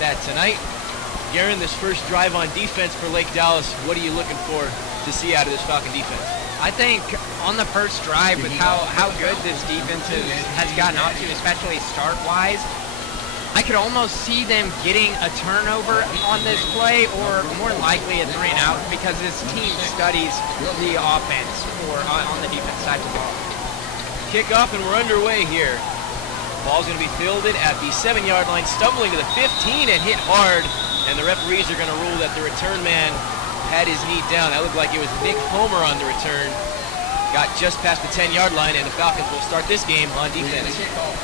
that tonight. Garen, this first drive on defense for Lake Dallas, what are you looking for to see out of this Falcon defense? I think on the first drive, with how good this defense has gotten off to, especially start-wise, I could almost see them getting a turnover on this play, or more likely a 3-and-out, because this team studies the offense on the defense side of the ball. Kick off, and we're underway here. Ball's going to be fielded at the 7-yard line, stumbling to the 15 and hit hard, and the referees are going to rule that the return man had his knee down. That looked like it was Nick Homer on the return. Got just past the 10-yard line, and the Falcons will start this game on defense.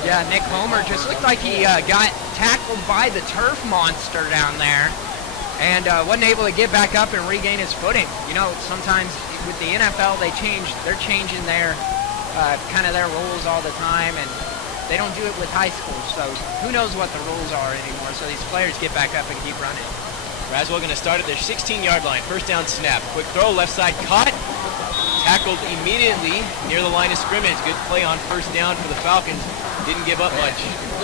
Yeah, Nick Homer just looked like he got tackled by the turf monster down there and wasn't able to get back up and regain his footing. You know, sometimes with the NFL, they're changing their kind of their rules all the time, and they don't do it with high school, so who knows what the rules are anymore. So these players get back up and keep running. Braswell going to start at their 16-yard line. First down snap. Quick throw, left side caught. Tackled immediately near the line of scrimmage. Good play on first down for the Falcons. Didn't give up much.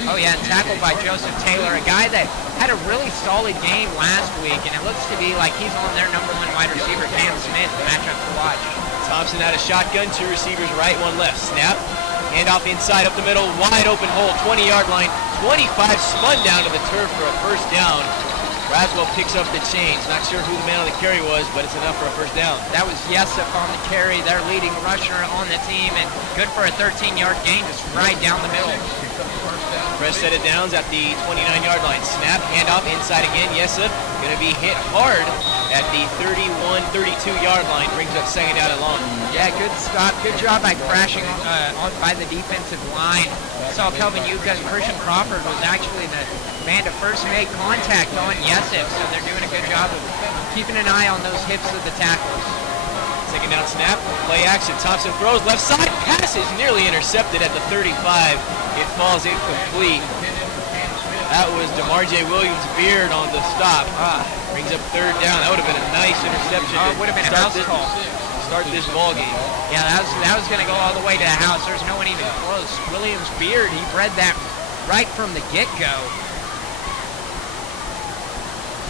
Oh yeah, and tackled by Joseph Taylor, a guy that had a really solid game last week, and it looks to be like he's on their #1 wide receiver, Cam Smith, the matchup to watch. Thompson out of shotgun, 2 receivers right, 1 left. Snap. Handoff inside up the middle, wide open hole, 20-yard line. 25 spun down to the turf for a first down. Braswell picks up the chains. Not sure who the man on the carry was, but it's enough for a first down. That was Yesef on the carry, their leading rusher on the team, and good for a 13-yard gain, just right down the middle. Fresh set of downs at the 29-yard line. Snap, handoff, inside again. Yesef going to be hit hard at the 31, 32-yard line. Brings up second down and long. Yeah, good stop. Good job by crashing by the defensive line. Saw Kelvin Yuka and Christian Crawford was actually the man to first make contact on Yesef, so they're doing a good job of keeping an eye on those hips of the tackles. Second down snap, play action. Thompson throws left side, pass is nearly intercepted at the 35. It falls incomplete. That was DeMarjay Williams-Beard on the stop. Brings up third down. That would have been a nice interception. It would have been a house call. Start this ball game. Yeah, that was going to go all the way to the house. There's no one even close. Williams-Beard, he bred that right from the get-go.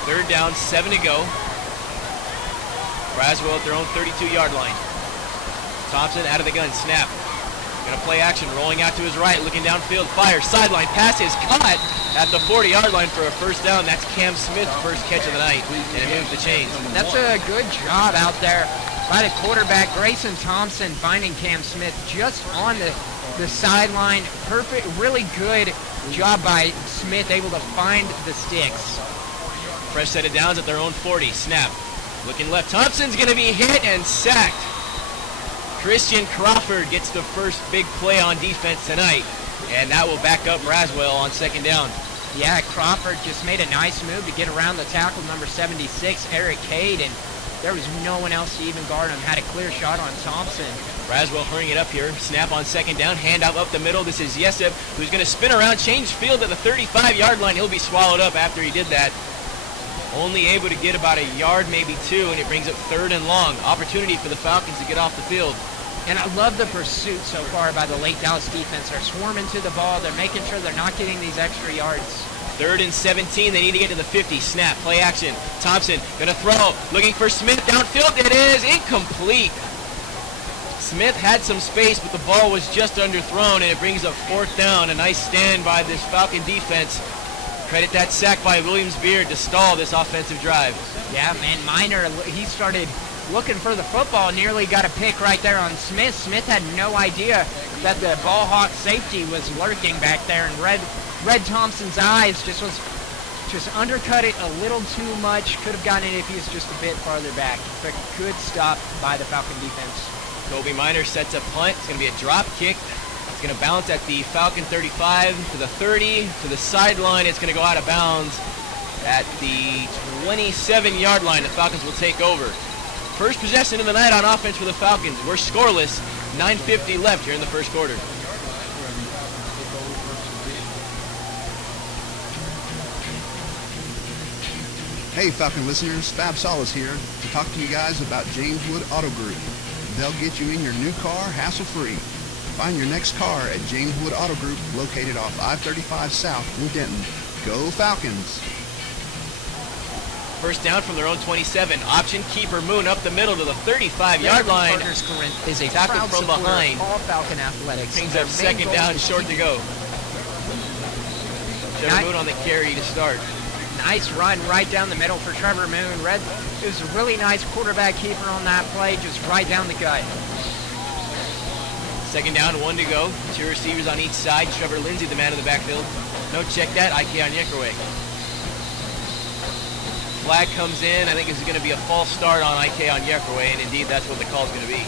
Third down, 7 to go. Braswell at their own 32-yard line. Thompson out of the gun, snap. Gonna play action, rolling out to his right, looking downfield, fires, sideline, pass is caught at the 40-yard line for a first down. That's Cam Smith's first catch of the night, and it moves the chains. That's a good job out there by the quarterback, Grayson Thompson, finding Cam Smith just on the sideline. Perfect, really good job by Smith, able to find the sticks. Fresh set of downs at their own 40, snap. Looking left, Thompson's gonna be hit and sacked. Christian Crawford gets the first big play on defense tonight, and that will back up Braswell on second down. Yeah, Crawford just made a nice move to get around the tackle, number 76, Eric Cade, and there was no one else to even guard him. Had a clear shot on Thompson. Braswell hurrying it up here. Snap on second down, handoff up the middle. This is Yesef, who's gonna spin around, change field at the 35-yard line. He'll be swallowed up after he did that. Only able to get about a yard, maybe 2, and it brings up third and long. Opportunity for the Falcons to get off the field. And I love the pursuit so far by the Lake Dallas defense. They're swarming to the ball. They're making sure they're not getting these extra yards. Third and 17. They need to get to the 50. Snap, play action. Thompson gonna throw, looking for Smith downfield. It is incomplete. Smith had some space, but the ball was just underthrown, and it brings up fourth down. A nice stand by this Falcon defense. Credit that sack by Williams-Beard to stall this offensive drive. Yeah, man, Miner, he started looking for the football, nearly got a pick right there on Smith. Smith had no idea that the ball hawk safety was lurking back there, and read Thompson's eyes, just undercut it a little too much. Could have gotten it if he was just a bit farther back. But good stop by the Falcon defense. Kobe Miner sets a punt. It's going to be a drop kick. It's going to bounce at the Falcon 35 to the 30 to the sideline. It's going to go out of bounds at the 27-yard line. The Falcons will take over. First possession of the night on offense for the Falcons. We're scoreless. 9:50 left here in the first quarter. Hey Falcon listeners, Fab Solis here to talk to you guys about James Wood Auto Group. They'll get you in your new car hassle-free. Find your next car at James Wood Auto Group, located off I-35 South in Denton. Go Falcons! First down from their own 27. Option keeper Moon up the middle to the 35-yard line. Partners Corinth is a Tackle proud from supporter behind. of all Falcon athletics. Brings Their up main second goal down, is short to keep- go. Trevor Moon on the carry to start. Nice run right down the middle for Trevor Moon. It was a really nice quarterback keeper on that play, just right down the gut. Second down, 1 to go. 2 receivers on each side. Trevor Lindsay, the man in the backfield. No, check that. IK on Yekraway. Flag comes in. I think this is going to be a false start on IK on Yekraway, and indeed that's what the call is going to be.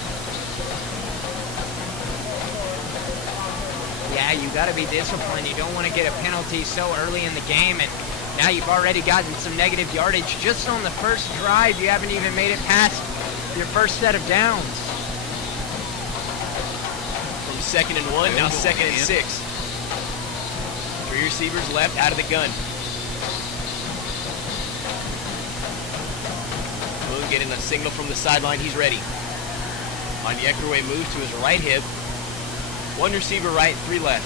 Yeah, you got to be disciplined. You don't want to get a penalty so early in the game, and now you've already gotten some negative yardage just on the first drive. You haven't even made it past your first set of downs. From 2nd and 1, now 2nd and 6. 3 receivers left out of the gun. Moon getting a signal from the sideline. He's ready. On Yekraway moves to his right hip. 1 receiver right, 3 left.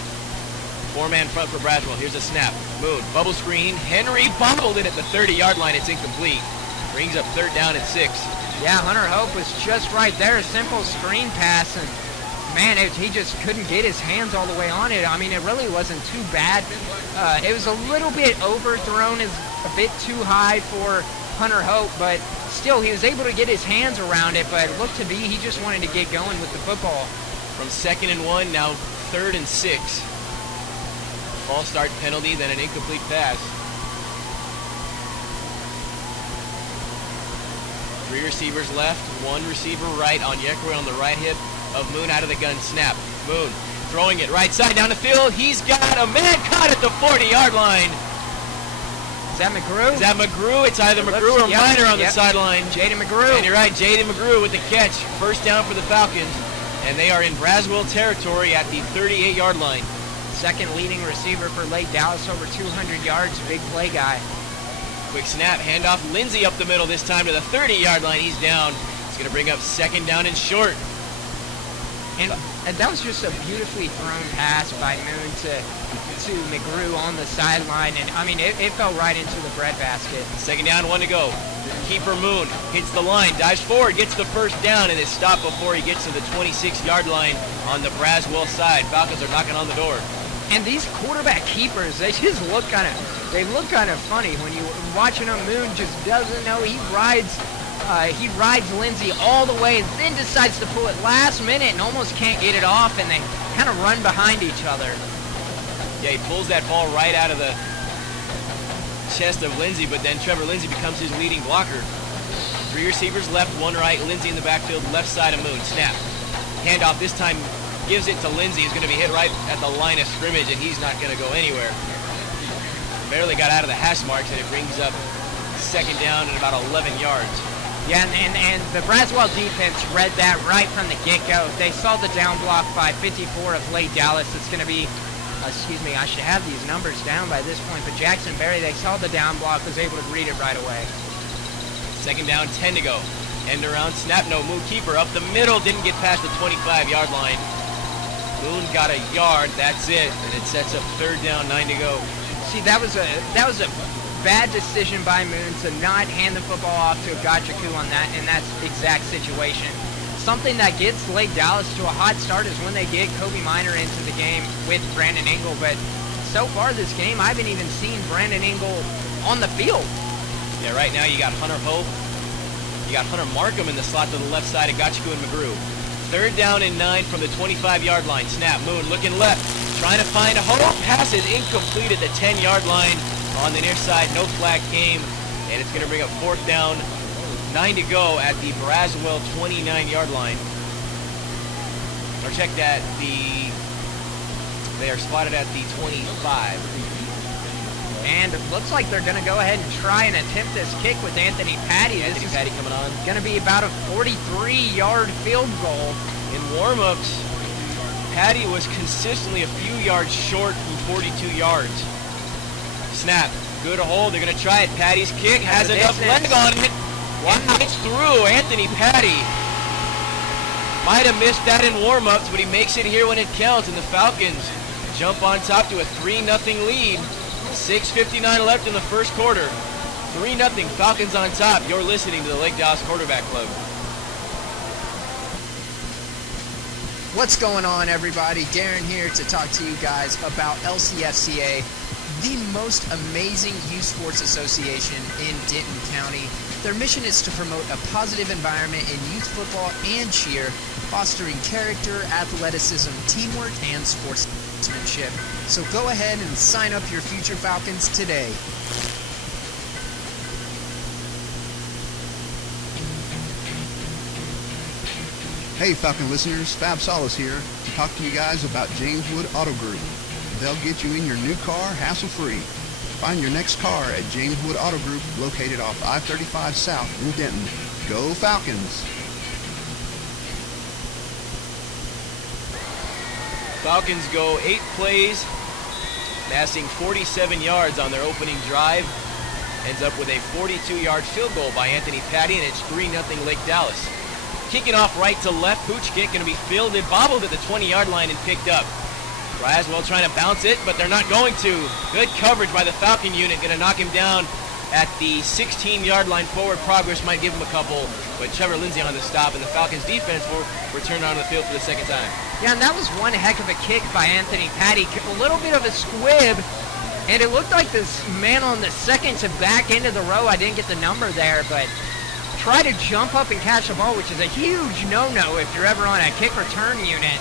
4-man front for Braswell. Here's a snap. Moon, bubble screen. Henry bobbled it at the 30-yard line. It's incomplete. Brings up 3rd down and 6. Yeah, Hunter Hope was just right there. A simple screen pass, and man, he just couldn't get his hands all the way on it. I mean, it really wasn't too bad. It was a little bit overthrown, is a bit too high for Hunter Hope, but still, he was able to get his hands around it, but it looked to be he just wanted to get going with the football. From 2nd and 1, now 3rd and 6. False start penalty, then an incomplete pass. 3 receivers left, 1 receiver right on Yekraway on the right hip of Moon out of the gun. Snap. Moon throwing it right side down the field. He's got a man caught at the 40-yard line. Is that McGrew? Is that McGrew? It's either McGrew or Minor on the sideline. Jaden McGrew. And you're right, Jaden McGrew with the catch. First down for the Falcons. And they are in Braswell territory at the 38-yard line. Second leading receiver for Lake Dallas, over 200 yards, big play guy. Quick snap, handoff, Lindsay up the middle this time to the 30-yard line. He's down. It's going to bring up 2nd down and short. And that was just a beautifully thrown pass by Moon to McGrew on the sideline. And, I mean, it fell right into the breadbasket. 2nd down, 1 to go. Keeper Moon hits the line, dives forward, gets the first down, and is stopped before he gets to the 26-yard line on the Braswell side. Falcons are knocking on the door. And these quarterback keepers, they just look kind of funny when you watching them. Moon just doesn't know. He rides Lindsay all the way and then decides to pull it last minute and almost can't get it off, and they kind of run behind each other. Yeah, he pulls that ball right out of the chest of Lindsay, but then Trevor Lindsay becomes his leading blocker. 3 receivers left, 1 right. Lindsay in the backfield, left side of Moon. Snap. Handoff this time gives it to Lindsay. He's going to be hit right at the line of scrimmage, and he's not going to go anywhere. Barely got out of the hash marks, and it brings up 2nd down and about 11 yards. Yeah, and the Braswell defense read that right from the get-go. They saw the down block by 54 of Lake Dallas. It's going to be, excuse me, I should have these numbers down by this point, but Jackson Berry, they saw the down block, was able to read it right away. 2nd down, 10 to go. End around, snap, no move, keeper up the middle, didn't get past the 25-yard line. Moon got a yard, that's it, and it sets up 3rd down, 9 to go. See, that was a bad decision by Moon to not hand the football off to Gachaku on that in that exact situation. Something that gets Lake Dallas to a hot start is when they get Kobe Minor into the game with Brandon Engel, but so far this game, I haven't even seen Brandon Engel on the field. Yeah, right now you got Hunter Hope. You got Hunter Markham in the slot to the left side of Gachaku and McGrew. 3rd down and 9 from the 25-yard line. Snap, Moon looking left, trying to find Hope. Pass is incomplete at the 10-yard line on the near side. No flag came, and it's going to bring up 4th down, 9 to go at the Braswell 29-yard line. Or check that, they are spotted at the 25. And it looks like they're going to go ahead and try and attempt this kick with Anthony Patty. Anthony Patty coming on. Going to be about a 43-yard field goal. In warm-ups, Patty was consistently a few yards short from 42 yards. Snap, good hold, they're going to try it. Patty's kick has enough leg on it. Wow. It's through. Anthony Patty might have missed that in warm-ups, but he makes it here when it counts, and the Falcons jump on top to a 3-0 lead. 6:59 left in the first quarter. 3-0 Falcons on top. You're listening to the Lake Dallas Quarterback Club. What's going on, everybody? Darren here to talk to you guys about LCFCA, the most amazing youth sports association in Denton County. Their mission is to promote a positive environment in youth football and cheer, fostering character, athleticism, teamwork, and sportsmanship. So go ahead and sign up your future Falcons today. Hey Falcon listeners, Fab Solis here to talk to you guys about James Wood Auto Group. They'll get you in your new car hassle-free. Find your next car at James Wood Auto Group, located off I-35 South in Denton. Go Falcons! Falcons go 8 plays, amassing 47 yards on their opening drive. Ends up with a 42-yard field goal by Anthony Patty, and it's 3-0 Lake Dallas. Kicking off right to left, pooch kick going to be fielded, bobbled at the 20-yard line and picked up. Braswell trying to bounce it, but they're not going to. Good coverage by the Falcon unit, going to knock him down at the 16-yard line. Forward progress might give him a couple, but Trevor Lindsay on the stop, and the Falcons defense will return onto the field for the second time. Yeah, and that was one heck of a kick by Anthony Patty. A little bit of a squib, and it looked like this man on the second to back end of the row. I didn't get the number there, but try to jump up and catch the ball, which is a huge no-no if you're ever on a kick return unit.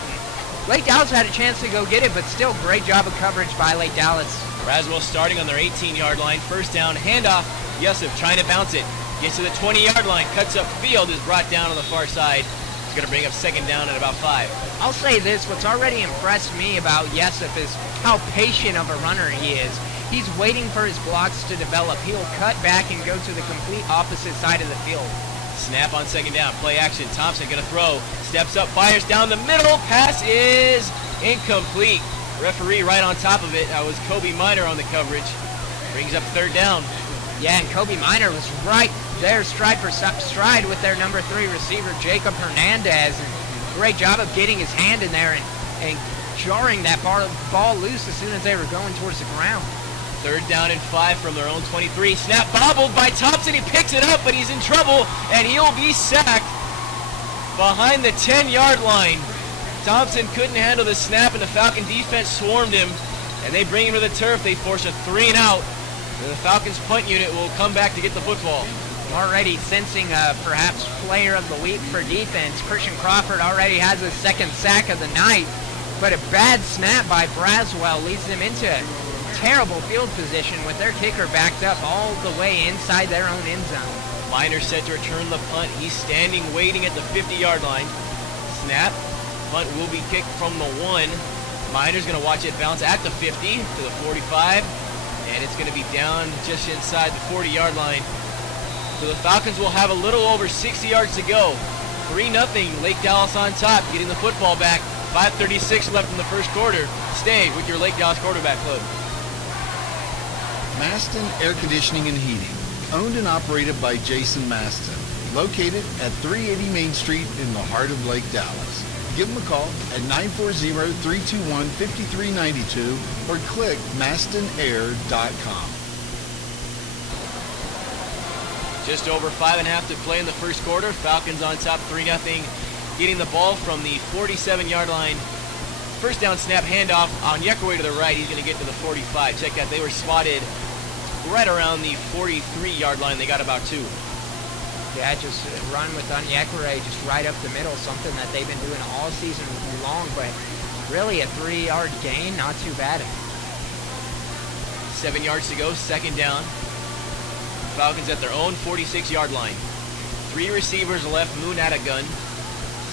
Lake Dallas had a chance to go get it, but still great job of coverage by Lake Dallas. Braswell starting on their 18-yard line. First down, handoff. Yusuf trying to bounce it. Gets to the 20-yard line, cuts up field, is brought down on the far side. It's going to bring up second down at about 5. I'll say this, what's already impressed me about Yusuf is how patient of a runner he is. He's waiting for his blocks to develop. He'll cut back and go to the complete opposite side of the field. Snap on second down. Play action. Thompson going to throw. Steps up. Fires down the middle. Pass is incomplete. Referee right on top of it. That was Kobe Miner on the coverage. Brings up third down. Yeah, and Kobe Miner was right there stride for stride with their number 3 receiver, Jacob Hernandez. And great job of getting his hand in there and jarring that ball loose as soon as they were going towards the ground. Third down and 5 from their own 23. Snap bobbled by Thompson. He picks it up, but he's in trouble, and he'll be sacked behind the 10-yard line. Thompson couldn't handle the snap, and the Falcon defense swarmed him, and they bring him to the turf. They force a 3 and out. And the Falcons punt unit will come back to get the football. Already sensing perhaps player of the week for defense. Christian Crawford already has his second sack of the night, but a bad snap by Braswell leads them into terrible field position with their kicker backed up all the way inside their own end zone. Miner set to return the punt. He's standing waiting at the 50-yard line. Snap. Punt will be kicked from the 1. Miner's going to watch it bounce at the 50 to the 45, and it's going to be down just inside the 40-yard line. So the Falcons will have a little over 60 yards to go. 3-0 Lake Dallas on top, getting the football back. 5:36 left in the first quarter. Stay with your Lake Dallas Quarterback Club. Maston Air Conditioning and Heating, owned and operated by Jason Maston, located at 380 Main Street in the heart of Lake Dallas. Give them a call at 940-321-5392 or click mastonair.com. Just over 5.5 to play in the first quarter. Falcons on top 3-0, getting the ball from the 47-yard line. First down snap handoff on Yekaway to the right. He's going to get to the 45. Check that. They were spotted right around the 43-yard line. They got about 2. Yeah, just run with Onyekure just right up the middle, something that they've been doing all season long, but really a 3-yard gain, not too bad. 7 yards to go, second down. Falcons at their own 46-yard line. 3 receivers left, Moon at a gun.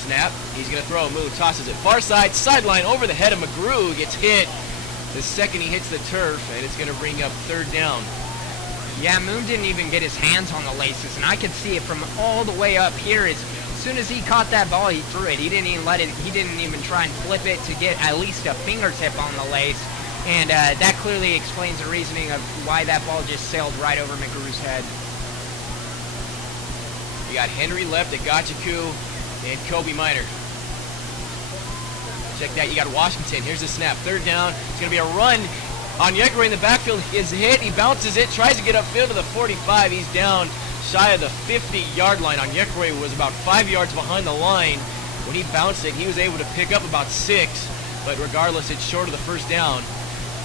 Snap, he's going to throw. Moon tosses it far side, sideline over the head of McGrew, gets hit the second he hits the turf, and it's going to bring up third down. Yeah, Moon didn't even get his hands on the laces, and I could see it from all the way up here. As soon as he caught that ball, he threw it. He didn't even He didn't even try and flip it to get at least a fingertip on the lace, and that clearly explains the reasoning of why that ball just sailed right over McGrew's head. You got Henry left at Gachiku and Kobe Miner. Check that. You got Washington. Here's the snap. Third down. It's going to be a run Onyekuru in the backfield is hit. He bounces it, tries to get upfield to the 45. He's down shy of the 50-yard line. Onyekuru was about 5 yards behind the line. When he bounced it, he was able to pick up about 6, but regardless, it's short of the first down.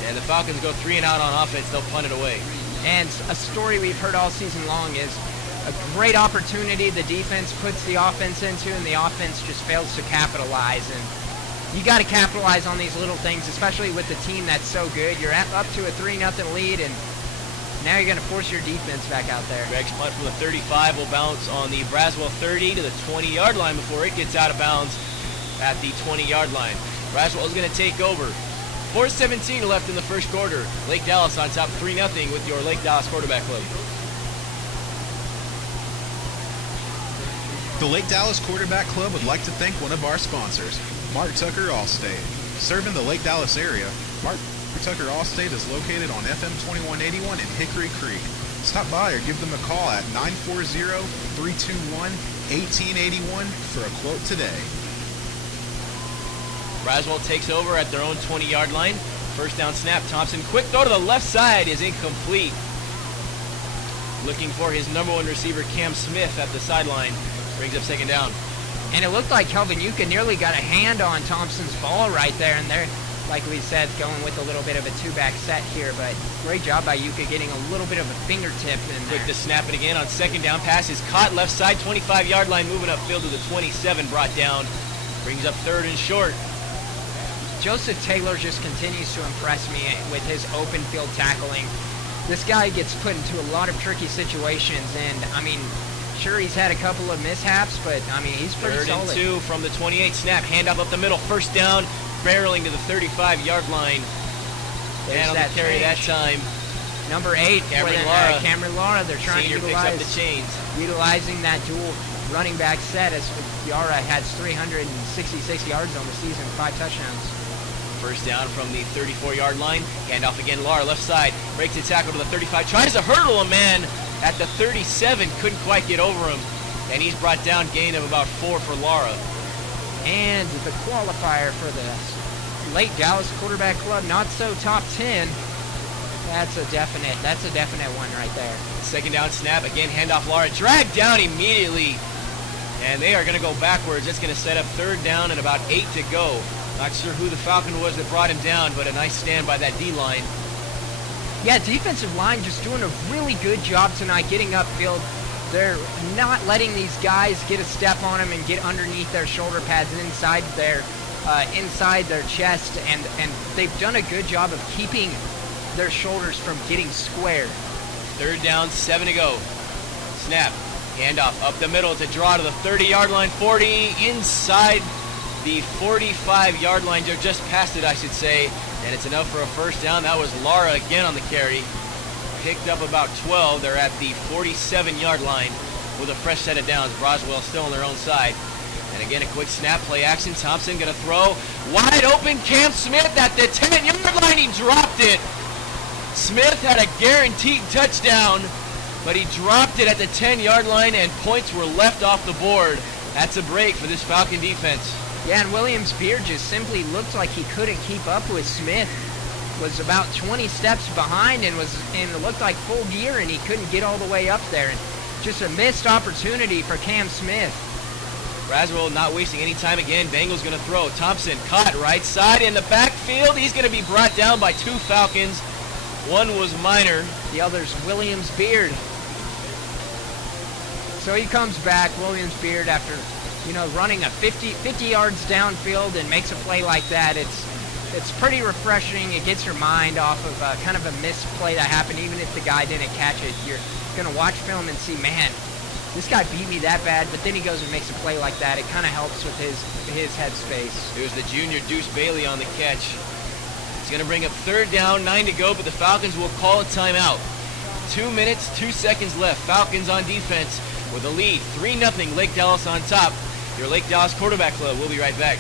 And the Falcons go 3 and out on offense. They'll punt it away. And a story we've heard all season long is a great opportunity the defense puts the offense into, and the offense just fails to capitalize. And you got to capitalize on these little things, especially with the team that's so good. You're up to a 3-0 lead, and now you're going to force your defense back out there. Greg's punt from the 35 will bounce on the Braswell 30 to the 20-yard line before it gets out of bounds at the 20-yard line. Braswell is going to take over. 4:17 left in the first quarter. Lake Dallas on top 3-0 with your Lake Dallas Quarterback Club. The Lake Dallas Quarterback Club would like to thank one of our sponsors, Mark Tucker Allstate. Serving the Lake Dallas area, Mark Tucker Allstate is located on FM 2181 in Hickory Creek. Stop by or give them a call at 940-321-1881 for a quote today. Braswell takes over at their own 20-yard line. First down snap. Thompson, quick throw to the left side is incomplete. Looking for his number one receiver, Cam Smith, at the sideline. Brings up second down. And it looked like Kelvin Yuka nearly got a hand on Thompson's ball right there. And they're, like we said, going with a little bit of a two-back set here. But great job by Yuka getting a little bit of a fingertip in there. Quick to snap it again on second down. Pass is caught left side, 25-yard line, moving upfield to the 27, brought down. Brings up third and short. Joseph Taylor just continues to impress me with his open field tackling. This guy gets put into a lot of tricky situations, and I mean, sure, he's had a couple of mishaps, but I mean, he's pretty solid. Third and 2 from the 28 snap. Handoff up the middle, first down, barreling to the 35-yard line. There's and on that the carry change. that time. Number 8, Cameron Lara. Cameron Lara. They're trying to Senior picks up the chains. utilizing that dual running back set, as Yara has 366 yards on the season, 5 touchdowns. First down from the 34-yard line. Handoff again, Lara left side. Breaks the tackle to the 35. Tries to hurdle a man at the 37. Couldn't quite get over him. And he's brought down, gain of about 4 for Lara. And the qualifier for the Lake Dallas Quarterback Club, not so top 10. That's a definite one right there. Second down snap. Again, handoff Lara. Dragged down immediately. And they are going to go backwards. That's going to set up third down and about 8 to go. Not sure who the Falcon was that brought him down, but a nice stand by that D-line. Yeah, defensive line just doing a really good job tonight getting upfield. They're not letting these guys get a step on them and get underneath their shoulder pads and inside their chest, and they've done a good job of keeping their shoulders from getting squared. Third down, 7 to go. Snap. Handoff up the middle to draw to the 30-yard line, 40 inside the 45-yard line, just past it, I should say, and it's enough for a first down. That was Lara again on the carry. Picked up about 12. They're at the 47-yard line with a fresh set of downs. Braswell still on their own side. And again, a quick snap, play action. Thompson going to throw. Wide open, Cam Smith at the 10-yard line. He dropped it. Smith had a guaranteed touchdown, but he dropped it at the 10-yard line, and points were left off the board. That's a break for this Falcon defense. Yeah, and Williams Beard just simply looked like he couldn't keep up with Smith. Was about 20 steps behind and it looked like full gear, and he couldn't get all the way up there. And just a missed opportunity for Cam Smith. Braswell not wasting any time again. Bengals going to throw. Thompson caught right side in the backfield. He's going to be brought down by 2 Falcons. One was Minor. The other's Williams Beard. So he comes back, Williams Beard, after running a 50 yards downfield and makes a play like that. It's pretty refreshing. It gets your mind off of kind of a missed play that happened, even if the guy didn't catch it. You're going to watch film and see, man, this guy beat me that bad, but then he goes and makes a play like that. It kind of helps with his headspace. It was the junior Deuce Bailey on the catch. It's going to bring up third down, 9 to go, but the Falcons will call a timeout. 2 minutes, 2 seconds left. Falcons on defense with a lead, 3-0, Lake Dallas on top. Your Lake Dallas Quarterback Club. We'll be right back.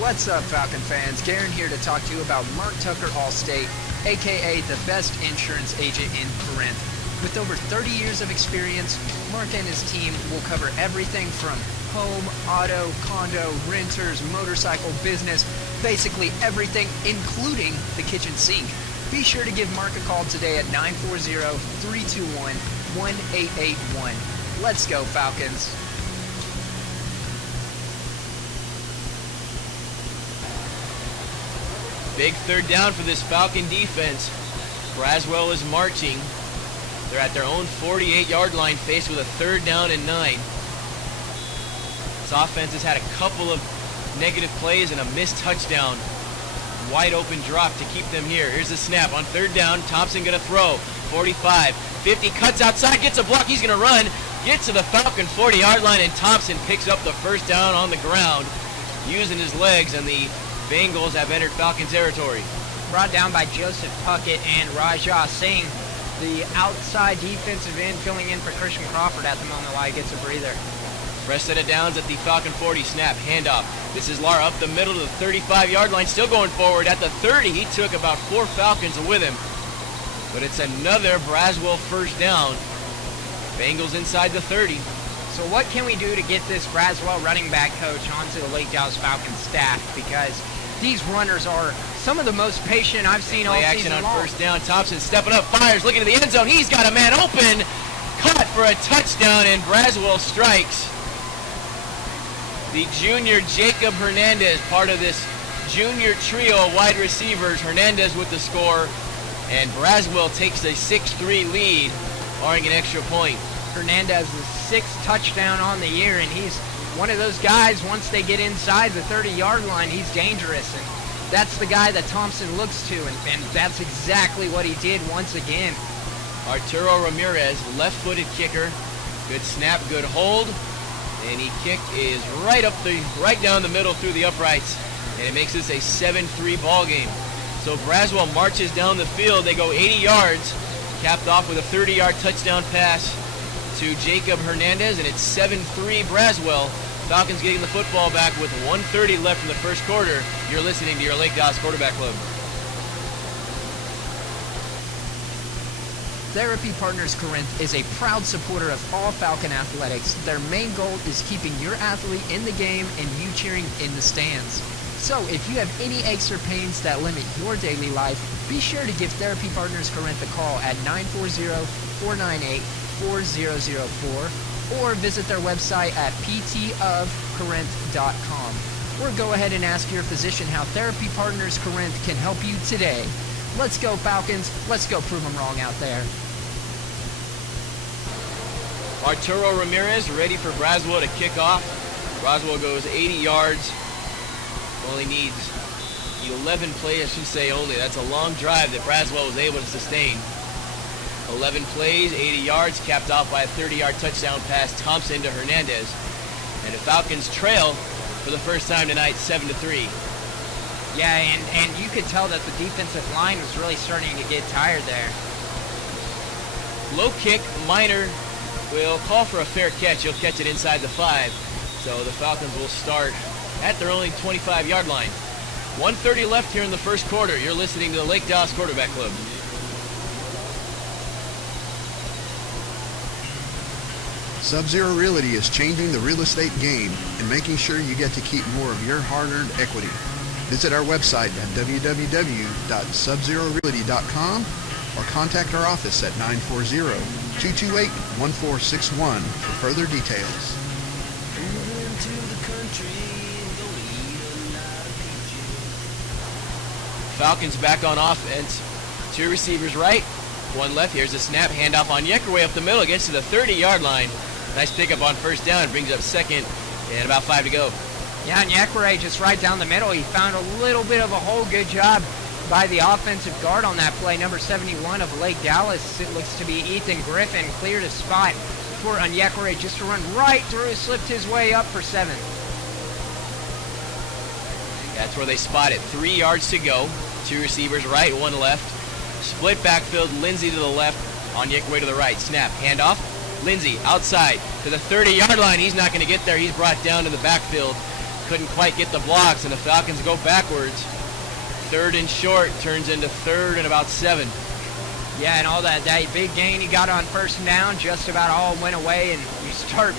What's up, Falcon fans? Garen here to talk to you about Mark Tucker Allstate, aka the best insurance agent in Corinth. With over 30 years of experience, Mark and his team will cover everything from home, auto, condo, renters, motorcycle, business, basically everything, including the kitchen sink. Be sure to give Mark a call today at 940-321-1881. Let's go, Falcons. Big third down for this Falcon defense. Braswell is marching. They're at their own 48-yard line, faced with a 3rd down and 9. This offense has had a couple of negative plays and a missed touchdown. Wide open drop to keep them here. Here's the snap on 3rd down. Thompson gonna throw. 45, 50, cuts outside, gets a block. He's gonna run, gets to the Falcon 40-yard line, and Thompson picks up the 1st down on the ground using his legs, and the Bengals have entered Falcon territory. Brought down by Joseph Puckett and Rajah Singh, the outside defensive end, filling in for Christian Crawford at the moment while he gets a breather. Fresh set of downs at the Falcon 40. Snap, handoff. This is Lara up the middle to the 35-yard line, still going forward. At the 30, he took about 4 Falcons with him. But it's another Braswell 1st down. Bengals inside the 30. So what can we do to get this Braswell running back coach onto the Lake Dallas Falcons staff? Because these runners are some of the most patient I've seen all Play season action on long. 1st down. Thompson stepping up, fires, looking to the end zone. He's got a man open. Caught for a touchdown, and Braswell strikes. The junior Jacob Hernandez, part of this junior trio of wide receivers. Hernandez with the score, and Braswell takes a 6-3 lead, barring an extra point. Hernandez's 6th touchdown on the year, and he's one of those guys, once they get inside the 30-yard line, he's dangerous. And that's the guy that Thompson looks to, and that's exactly what he did once again. Arturo Ramirez, left-footed kicker. Good snap, good hold. And he kicked is right down the middle through the uprights. And it makes this a 7-3 ball game. So Braswell marches down the field. They go 80 yards, capped off with a 30-yard touchdown pass to Jacob Hernandez, and it's 7-3 Braswell. Falcons getting the football back with 1:30 left in the 1st quarter. You're listening to your Lake Dallas Quarterback Club. Therapy Partners Corinth is a proud supporter of all Falcon athletics. Their main goal is keeping your athlete in the game and you cheering in the stands. So if you have any aches or pains that limit your daily life, be sure to give Therapy Partners Corinth a call at 940-498-4004 or visit their website at ptofcorinth.com. Or go ahead and ask your physician how Therapy Partners Corinth can help you today. Let's go, Falcons. Let's go prove them wrong out there. Arturo Ramirez ready for Braswell to kick off. Braswell goes 80 yards. Only needs 11 plays, I should say only. That's a long drive that Braswell was able to sustain. 11 plays, 80 yards, capped off by a 30-yard touchdown pass, Thompson to Hernandez. And the Falcons trail for the first time tonight, 7-3. Yeah, and you could tell that the defensive line was really starting to get tired there. Low kick, Minor will call for a fair catch. He'll catch it inside the 5. So the Falcons will start at their only 25-yard line. 1:30 left here in the 1st quarter. You're listening to the Lake Dallas Quarterback Club. Sub-Zero Realty is changing the real estate game and making sure you get to keep more of your hard-earned equity. Visit our website at www.subzerorealty.com or contact our office at 940-228-1461 for further details. Falcons back on offense. 2 receivers right, 1 left. Here's a snap, handoff on Yeckerway up the middle, gets to the 30-yard line. Nice pickup on 1st down, brings up 2nd, and about 5 to go. Yeah, and Yeckerway just right down the middle. He found a little bit of a hole. Good job by the offensive guard on that play. Number 71 of Lake Dallas. It looks to be Ethan Griffin. Cleared a spot for Yeckerway just to run right through. Slipped his way up for 7. That's where they spot it. 3 yards to go. 2 receivers right, 1 left. Split backfield, Lindsey to the left, on Yeckerway to the right. Snap, handoff. Lindsey outside to the 30-yard line. He's not going to get there. He's brought down to the backfield. Couldn't quite get the blocks, and the Falcons go backwards. 3rd and short turns into 3rd and about 7. Yeah, and all that big gain he got on first down just about all went away, and you start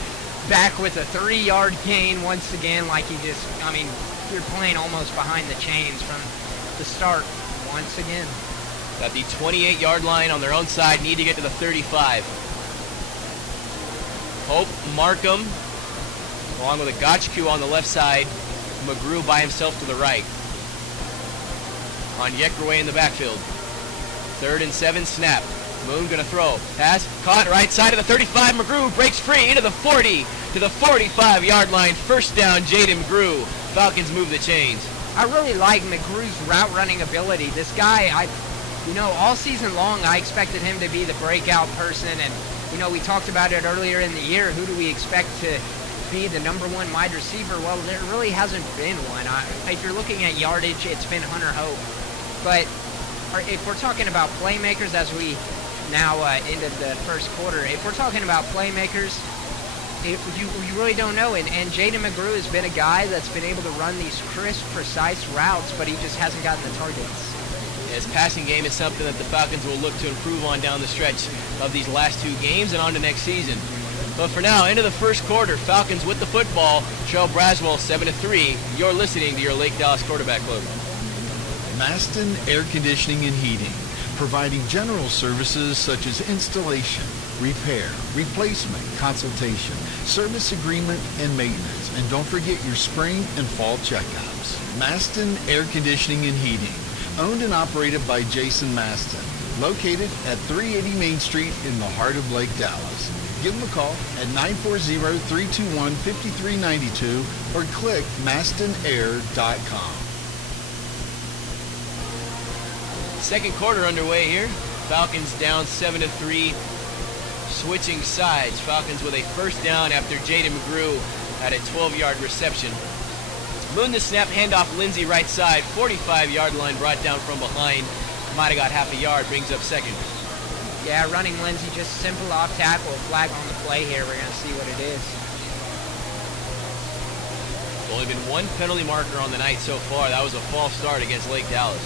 back with a 3-yard gain once again, like you're playing almost behind the chains from the start once again. At the 28-yard line on their own side, need to get to the 35. Hope, Markham, along with a Gotchku on the left side, McGrew by himself to the right. On Yekraway in the backfield. 3rd and 7, snap. Moon gonna throw. Pass, caught right side of the 35. McGrew breaks free into the 40 to the 45-yard line. First down, Jaden McGrew. Falcons move the chains. I really like McGrew's route running ability. This guy, all season long I expected him to be the breakout person, and we talked about it earlier in the year. Who do we expect to be the number 1 wide receiver? Well, there really hasn't been one. If you're looking at yardage, it's been Hunter Hope. But if we're talking about playmakers as we now into the first quarter, if we're talking about playmakers, you really don't know. And Jaden McGrew has been a guy that's been able to run these crisp, precise routes, but he just hasn't gotten the targets. His passing game is something that the Falcons will look to improve on down the stretch of these last 2 games and on to next season. But for now, into the first quarter, Falcons with the football, trail Braswell 7-3. You're listening to your Lake Dallas Quarterback Club. Maston Air Conditioning and Heating, providing general services such as installation, repair, replacement, consultation, service agreement, and maintenance. And don't forget your spring and fall checkups. Maston Air Conditioning and Heating, owned and operated by Jason Maston, located at 380 Main Street in the heart of Lake Dallas. Give them a call at 940-321-5392 or click mastonair.com. Second quarter underway here. Falcons down 7-3, switching sides. Falcons with a first down after Jaden McGrew had a 12-yard reception. Moon the snap, handoff Lindsey right side, 45-yard line brought down from behind. Might have got half a yard, brings up second. Yeah, running Lindsey, just simple off tackle, flag on the play here. We're going to see what it is. There's only been 1 penalty marker on the night so far. That was a false start against Lake Dallas.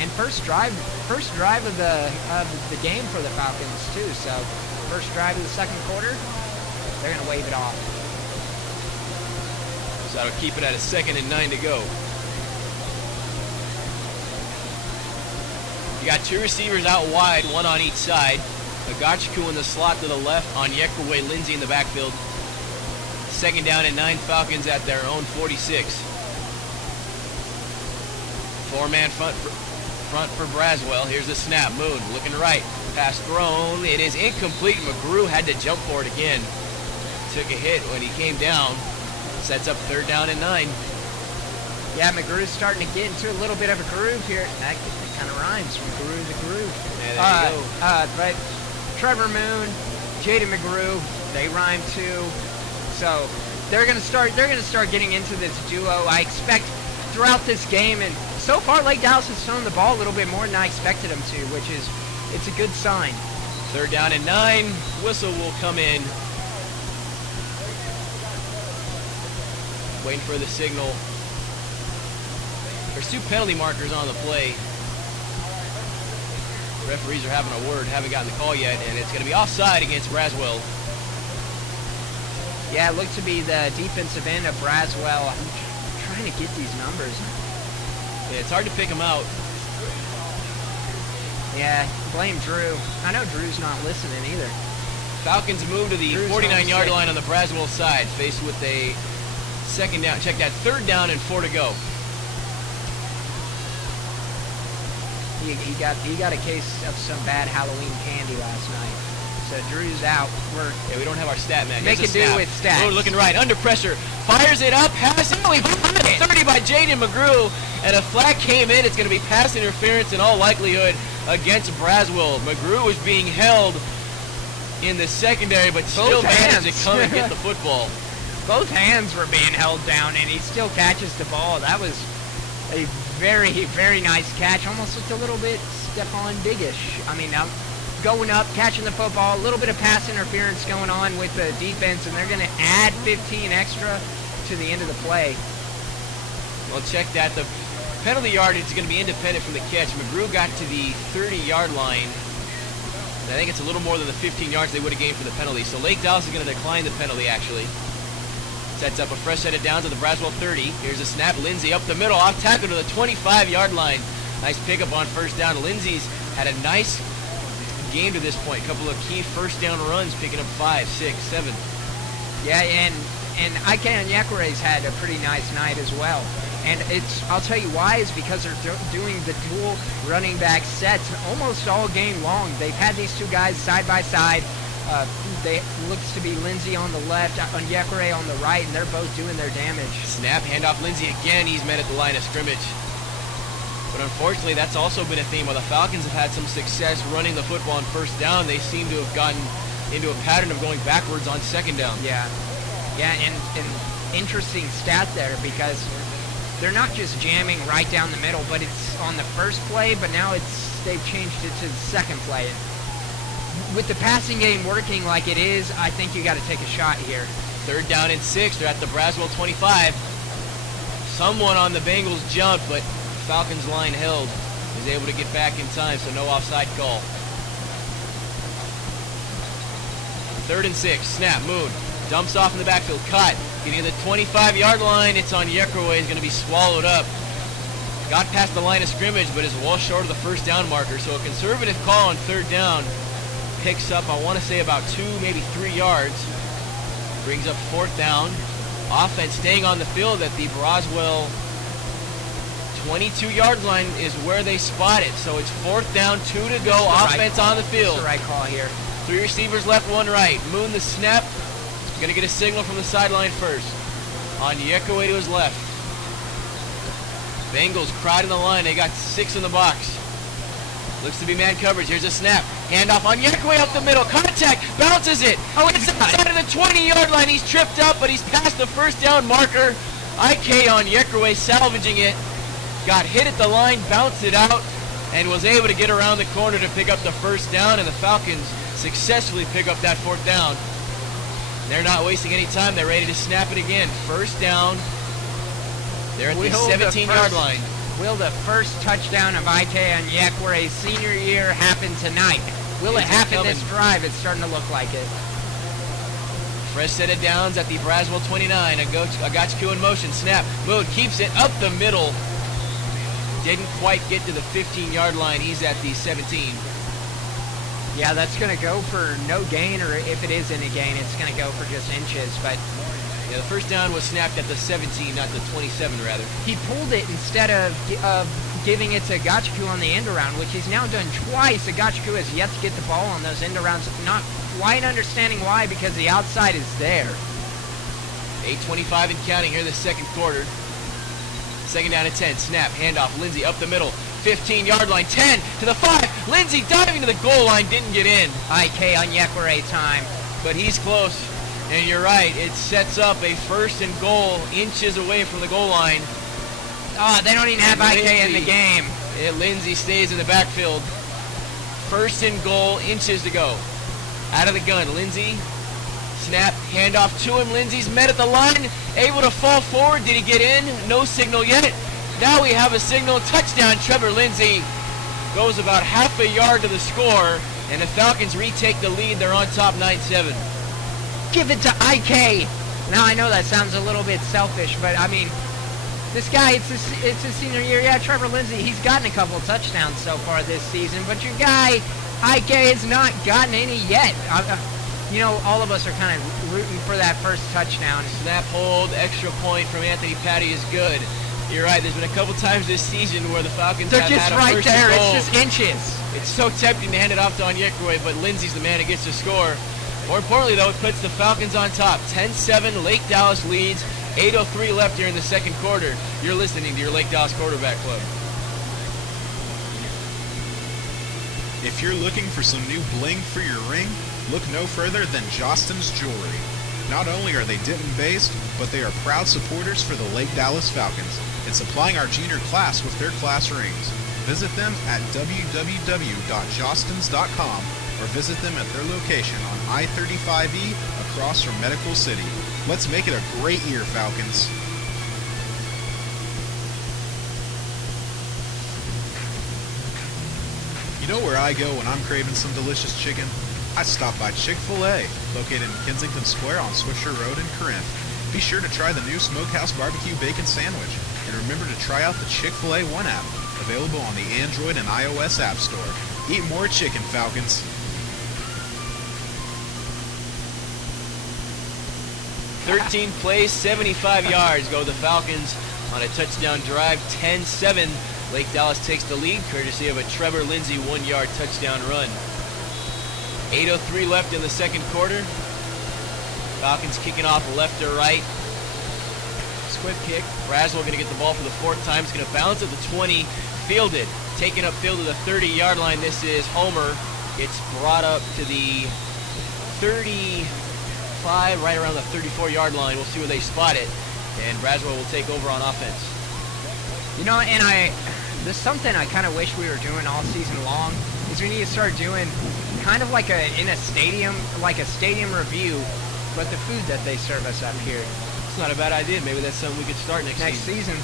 And first drive of the game for the Falcons too. So first drive of the second quarter, they're going to wave it off. So that'll keep it at a 2nd and 9 to go. You got 2 receivers out wide, 1 on each side. Agachku in the slot to the left, on Yekraway, Lindsey in the backfield. 2nd down and 9, Falcons at their own 46. 4-man front for Braswell. Here's the snap. Moon looking right. Pass thrown. It is incomplete. McGrew had to jump for it again. Took a hit when he came down. Sets up 3rd down and 9. Yeah, McGrew's starting to get into a little bit of a groove here. That kind of rhymes from groove to groove. Yeah, there you go. But Trevor Moon, Jaden McGrew, they rhyme too. So they're gonna start getting into this duo. I expect throughout this game, and so far Lake Dallas has thrown the ball a little bit more than I expected them to, which is it's a good sign. 3rd down and 9. Whistle will come in. Waiting for the signal. There's 2 penalty markers on the play. Referees are having a word, haven't gotten the call yet, and it's going to be offside against Braswell. Yeah, it looked to be the defensive end of Braswell. I'm trying to get these numbers. Yeah, it's hard to pick them out. Yeah, blame Drew. I know Drew's not listening either. Falcons move to the 49-yard line on the Braswell side, faced with a 2nd down. Check that, 3rd down and 4 to go. He got a case of some bad Halloween candy last night. So Drew's out. We don't have our stat man. Make it do with stats. Moon looking right, under pressure, fires it up, pass it. 30 by Jaden McGrew, and a flag came in. It's going to be pass interference in all likelihood against Braswell. McGrew was being held in the secondary, but still managed to come and get the football. Both hands were being held down, and he still catches the ball. That was a very, very nice catch. Almost looked a little bit Stephon Diggish. I mean, going up, catching the football, a little bit of pass interference going on with the defense, and they're going to add 15 extra to the end of the play. Well, check that. The Penalty yardage is going to be independent from the catch. McGrew got to the 30-yard line. I think it's a little more than the 15 yards they would have gained for the penalty. So Lake Dallas is going to decline the penalty, actually. Sets up a fresh set of downs at the Braswell 30. Here's a snap. Lindsey up the middle, off tackle to the 25-yard line. Nice pickup on first down. Lindsey's had a nice game to this point. A couple of key first down runs, picking up 5, 6, 7. Yeah, and Ike Onyekure's had a pretty nice night as well. And I'll tell you why, is because they're doing the dual running back sets almost all game long. They've had these two guys side by side. They looks to be Lindsey on the left, Onyekure on the right, and they're both doing their damage. Snap, handoff Lindsey again. He's met at the line of scrimmage. But unfortunately, that's also been a theme. While the Falcons have had some success running the football on first down, they seem to have gotten into a pattern of going backwards on second down. Yeah, and interesting stat there, because they're not just jamming right down the middle, but it's on the first play, but now they've changed it to the second play. With the passing game working like it is, I think you got to take a shot here. 3rd down and 6. They're at the Braswell 25. Someone on the Bengals jumped, but Falcons line held. Is able to get back in time, so no offside call. 3rd and 6. Snap. Moon dumps off in the backfield. Cut. Getting to the 25-yard line. It's on Onyekure. He's going to be swallowed up. Got past the line of scrimmage, but is well short of the first down marker. So a conservative call on 3rd down. Picks up, I want to say, about 2, maybe 3 yards. Brings up 4th down. Offense staying on the field at the Braswell 22-yard line is where they spot it. So it's 4th down, 2 to go. Offense on the field. That's the right call here. 3 receivers left, 1 right. Moon the snap. Going to get a signal from the sideline first. Onyekure to his left. Bengals crowding the line. They got 6 in the box. Looks to be man coverage. Here's a snap. Handoff. Onyekure up the middle. Contact. Bounces it. Oh, it's outside of the 20-yard line. He's tripped up, but he's past the first down marker. Ike Onyekure salvaging it. Got hit at the line, bounced it out, and was able to get around the corner to pick up the first down, and the Falcons successfully pick up that 4th down. They're not wasting any time. They're ready to snap it again. First down. They're at the 17-yard line. Will the first touchdown of Ike Onyekure's senior year happen tonight? Will it happen this drive? It's starting to look like it. Fresh set of downs at the Braswell 29. Agachku in motion. Snap. Moon keeps it up the middle. Didn't quite get to the 15-yard line. He's at the 17. Yeah, that's going to go for no gain, or if it is any gain, it's going to go for just inches. But yeah, the first down was snapped at the 17, not the 27, rather. He pulled it instead of giving it to Agachku on the end around, which he's now done twice. Agachku has yet to get the ball on those end arounds. Not quite understanding why, because the outside is there. 8:25 and counting here in the second quarter. 2nd down and 10. Snap. Handoff. Lindsey up the middle. 15-yard line. 10 to the 5. Lindsey diving to the goal line. Didn't get in. Ike Onyekure time. But he's close. And you're right. It sets up a 1st and goal inches away from the goal line. Oh, they don't even have Ike in the game. Lindsey stays in the backfield. 1st and goal, inches to go. Out of the gun. Lindsey. Snap, handoff to him. Lindsey's met at the line, able to fall forward. Did he get in? No signal yet. Now we have a signal. Touchdown, Trevor Lindsey. Goes about half a yard to the score, and the Falcons retake the lead. They're on top 9-7. Give it to Ike. Now, I know that sounds a little bit selfish, but, I mean, this guy, it's his senior year. Yeah, Trevor Lindsey, he's gotten a couple touchdowns so far this season, but your guy, Ike, has not gotten any yet. You know, all of us are kind of rooting for that first touchdown. Snap, hold, extra point from Anthony Patty is good. You're right, there's been a couple times this season where the Falcons have had a first and goal. It's just inches. It's so tempting to hand it off to Onyekure, but Lindsey's the man who gets the score. More importantly, though, it puts the Falcons on top. 10-7, Lake Dallas leads. 8:03 left here in the second quarter. You're listening to your Lake Dallas Quarterback Club. If you're looking for some new bling for your ring, look no further than Jostens Jewelry. Not only are they Denton-based, but they are proud supporters for the Lake Dallas Falcons and supplying our junior class with their class rings. Visit them at www.jostens.com or visit them at their location on I-35E across from Medical City. Let's make it a great year, Falcons. You know where I go when I'm craving some delicious chicken? I stop by Chick-fil-A, located in Kensington Square on Swisher Road in Corinth. Be sure to try the new Smokehouse Barbecue Bacon Sandwich, and remember to try out the Chick-fil-A One app, available on the Android and iOS App Store. Eat more chicken, Falcons. 13 plays, 75 yards go the Falcons on a touchdown drive, 10-7. Lake Dallas takes the lead, courtesy of a Trevor Lindsay 1-yard touchdown run. 8:03 left in the second quarter. Falcons kicking off left to right. Squib kick. Braswell going to get the ball for the fourth time. It's going to bounce at the 20, fielded. Taken upfield to the 30-yard line. This is Homer. It's brought up to the 35, right around the 34-yard line. We'll see where they spot it. And Braswell will take over on offense. You know, and there's something I kind of wish we were doing all season long, is we need to start doing kind of like in a stadium, like a stadium review, but the food that they serve us up here. It's not a bad idea. Maybe that's something we could start next season.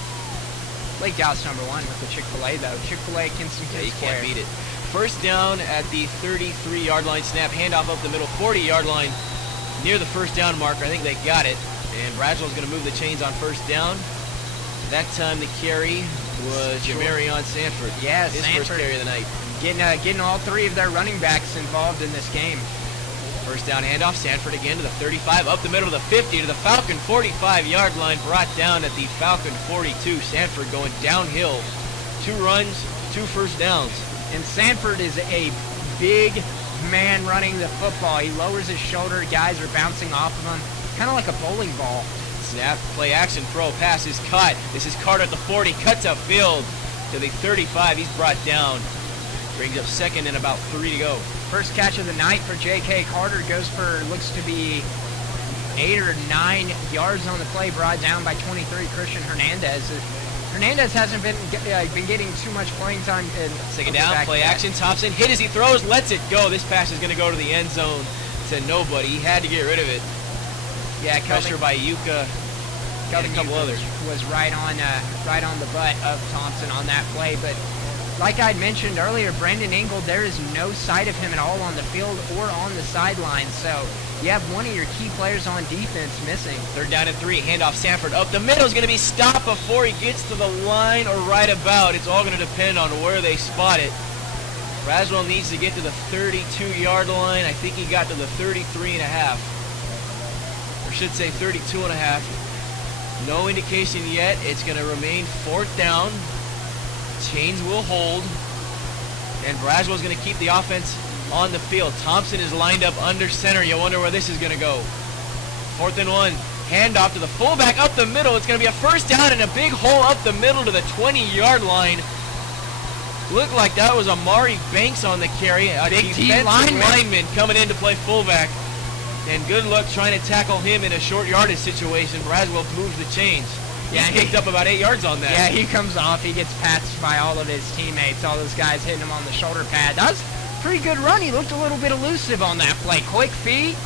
Lake Dallas #1 with the Chick-fil-A, though. Chick-fil-A, Kensington Yeah, you Square. can't beat it. First down at the 33-yard line. Snap, handoff up the middle, 40-yard line, near the first down marker. I think they got it. And Braswell's going to move the chains on first down. That time the carry was Jamarion Sanford. Yeah, his Sanford. first carry of the night. Getting all three of their running backs involved in this game. First down handoff, Sanford again to the 35, up the middle to the 50, to the Falcon 45-yard line, brought down at the Falcon 42. Sanford going downhill. 2 runs, 2 first downs. And Sanford is a big man running the football. He lowers his shoulder, guys are bouncing off of him, kind of like a bowling ball. Snap, play action, throw, pass is caught. This is Carter at the 40, cuts upfield to the 35. He's brought down. Brings up second and about 3 to go. First catch of the night for J.K. Carter, goes for, looks to be 8 or 9 yards on the play, brought down by 23, Christian Hernandez. Hernandez hasn't been getting too much playing time. Second down, play action, Thompson hit as he throws, lets it go. This pass is going to go to the end zone to nobody. He had to get rid of it. Yeah, pressure by Yuka. Got a couple others. Was right on the butt of Thompson on that play. But like I'd mentioned earlier, Brandon Ingle, there is no sight of him at all on the field or on the sideline. So you have one of your key players on defense missing. Third down and 3. Handoff Sanford up the middle is going to be stopped before he gets to the line or right about. It's all going to depend on where they spot it. Braswell needs to get to the 32-yard line. I think he got to the 33.5. Or should say 32.5. No indication yet. It's going to remain fourth down. Chains will hold. And Braswell's going to keep the offense on the field. Thompson is lined up under center. You wonder where this is going to go. 4th and 1. Handoff to the fullback up the middle. It's going to be a first down and a big hole up the middle to the 20-yard line. Looked like that was Amari Banks on the carry. A defensive lineman coming in to play fullback. And good luck trying to tackle him in a short yardage situation. Braswell moves the chains. He's kicked up about 8 yards on that. Yeah, he comes off. He gets patched by all of his teammates. All those guys hitting him on the shoulder pad. That was a pretty good run. He looked a little bit elusive on that play. Quick feet.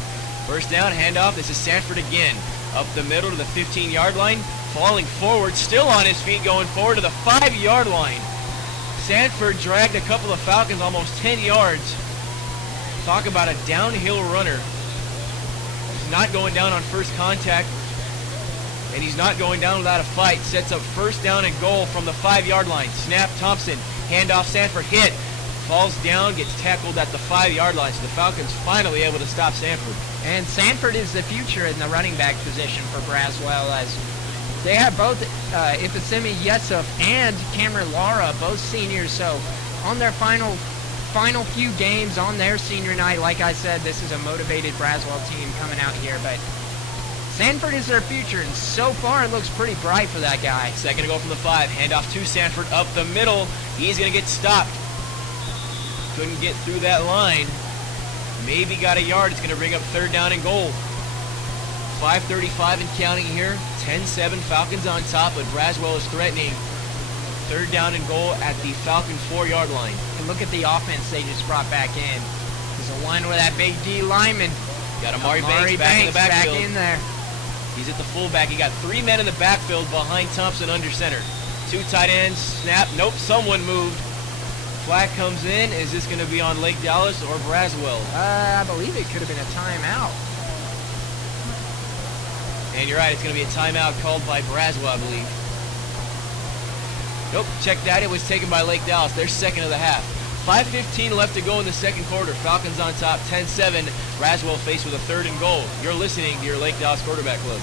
First down, handoff. This is Sanford again. Up the middle to the 15-yard line. Falling forward, still on his feet, going forward to the 5-yard line. Sanford dragged a couple of Falcons almost 10 yards. Talk about a downhill runner. He's not going down on first contact. And he's not going down without a fight. Sets up first down and goal from the 5-yard line. Snap, Thompson. Handoff, Sanford hit. Falls down, gets tackled at the 5-yard line. So the Falcons finally able to stop Sanford. And Sanford is the future in the running back position for Braswell, as they have both Ifasimi Yesuf and Cameron Lara, both seniors. So on their final few games on their senior night, like I said, this is a motivated Braswell team coming out here. But Sanford is their future, and so far it looks pretty bright for that guy. Second to go from the 5. Handoff to Sanford up the middle. He's going to get stopped. Couldn't get through that line. Maybe got a yard. It's going to bring up third down and goal. 5:35 and counting here. 10-7 Falcons on top, but Braswell is threatening. Third down and goal at the Falcon 4-yard line. And look at the offense they just brought back in. There's a line where that big D lineman. Got Amari Banks back in the backfield. Back in there. He's at the fullback. He got 3 men in the backfield behind Thompson under center. 2 tight ends. Snap. Nope, someone moved. Flag comes in. Is this going to be on Lake Dallas or Braswell? I believe it could have been a timeout. And you're right, it's going to be a timeout called by Braswell, I believe. Nope, check that. It was taken by Lake Dallas. Their second of the half. 5:15 left to go in the second quarter. Falcons on top, 10-7. Braswell faced with a 3rd and goal. You're listening to your Lake Dallas Quarterback Club.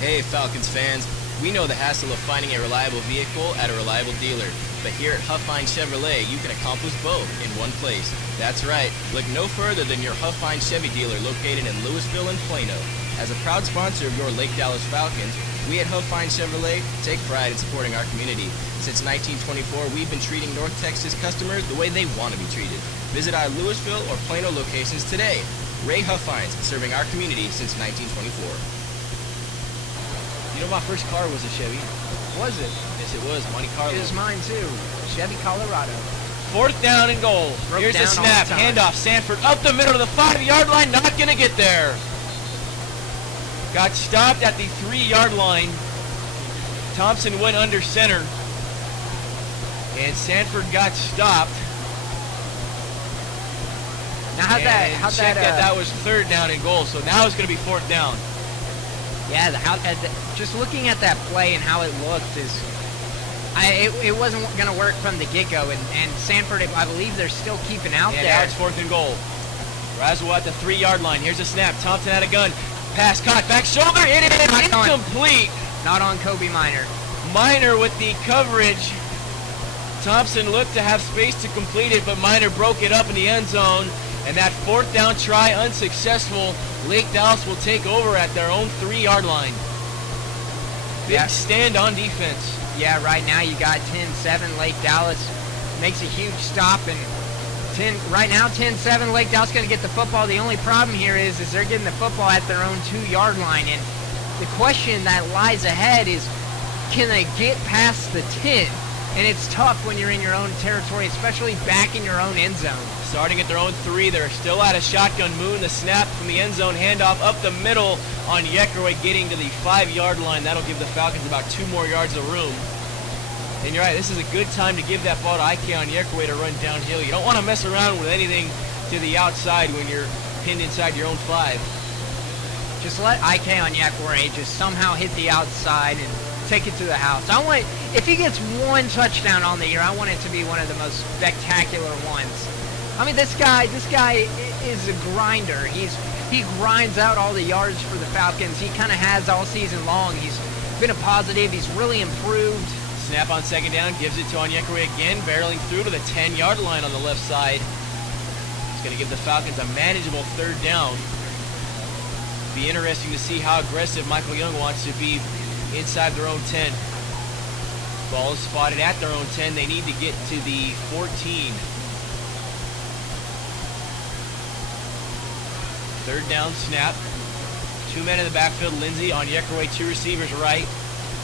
Hey, Falcons fans. We know the hassle of finding a reliable vehicle at a reliable dealer. But here at Huffine Chevrolet, you can accomplish both in one place. That's right. Look no further than your Huffine Chevy dealer located in Louisville and Plano. As a proud sponsor of your Lake Dallas Falcons, we at Huffine Chevrolet take pride in supporting our community. Since 1924, we've been treating North Texas customers the way they want to be treated. Visit our Louisville or Plano locations today. Ray Huffines, serving our community since 1924. You know, my first car was a Chevy. Was it? Yes, it was. Monte Carlo. It was mine too. Chevy Colorado. 4th down and goal. Broke Here's the down all snap. the time. Handoff. Sanford up the middle of the 5-yard line. Not going to get there. Got stopped at the 3-yard line. Thompson went under center. And Sanford got stopped. Now Check that was 3rd down and goal. So now it's going to be 4th down. Yeah, just looking at that play and how it looked it wasn't going to work from the get-go. And Sanford, I believe they're still keeping out there. Now it's 4th and goal. Braswell at the 3-yard line. Here's a snap. Thompson had a gun. Pass caught. Back shoulder. It is incomplete. Not on Kobe Minor. Minor with the coverage. Thompson looked to have space to complete it, but Minor broke it up in the end zone. And that 4th down try unsuccessful. Lake Dallas will take over at their own 3-yard line. Big stand on defense. Yeah, right now you got 10-7. Lake Dallas makes a huge stop, and right now 10-7. Lake Dallas going to get the football. The only problem here is they're getting the football at their own 2-yard line, and the question that lies ahead is, can they get past the 10? And it's tough when you're in your own territory, especially back in your own end zone. Starting at their own 3, they're still at a shotgun. Moon, the snap from the end zone, handoff up the middle on Yeckerway, getting to the 5-yard line. That'll give the Falcons about 2 more yards of room. And you're right, this is a good time to give that ball to Ike on Yeckerway to run downhill. You don't want to mess around with anything to the outside when you're pinned inside your own 5. Just let Ike on Yeckerway just somehow hit the outside and take it to the house. If he gets 1 touchdown on the year, I want it to be one of the most spectacular ones. I mean, this guy is a grinder. He grinds out all the yards for the Falcons. He kind of has all season long. He's been a positive. He's really improved. Snap on 2nd down, gives it to Onyekere again, barreling through to the 10-yard line on the left side. It's going to give the Falcons a manageable 3rd down. Be interesting to see how aggressive Michael Young wants to be inside their own 10. Ball is spotted at their own 10. They need to get to the 14. 3rd down snap. 2 men in the backfield. Lindsey on Yeckerway, 2 receivers right.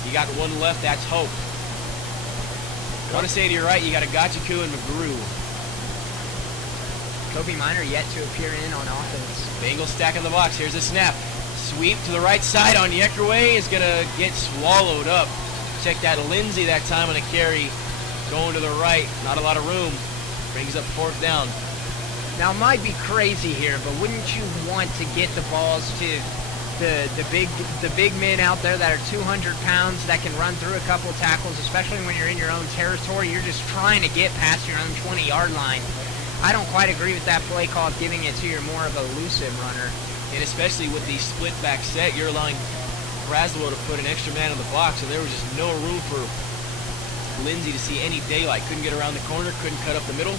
You got 1 left. That's Hope. I want to say to your right, you got a Gachiku and McGrew. Kobe Minor yet to appear in on offense. Bengals stack in the box. Here's a snap. Sweep to the right side on Yeckerway is going to get swallowed up. Check that. Lindsey that time on a carry. Going to the right. Not a lot of room. Brings up 4th down. Now, it might be crazy here, but wouldn't you want to get the balls to the big men out there that are 200 pounds that can run through a couple tackles, especially when you're in your own territory? You're just trying to get past your own 20-yard line. I don't quite agree with that play call of giving it to your more of a elusive runner. And especially with the split back set, you're allowing Braswell to put an extra man in the box, so there was just no room for Lindsey to see any daylight. Couldn't get around the corner, couldn't cut up the middle.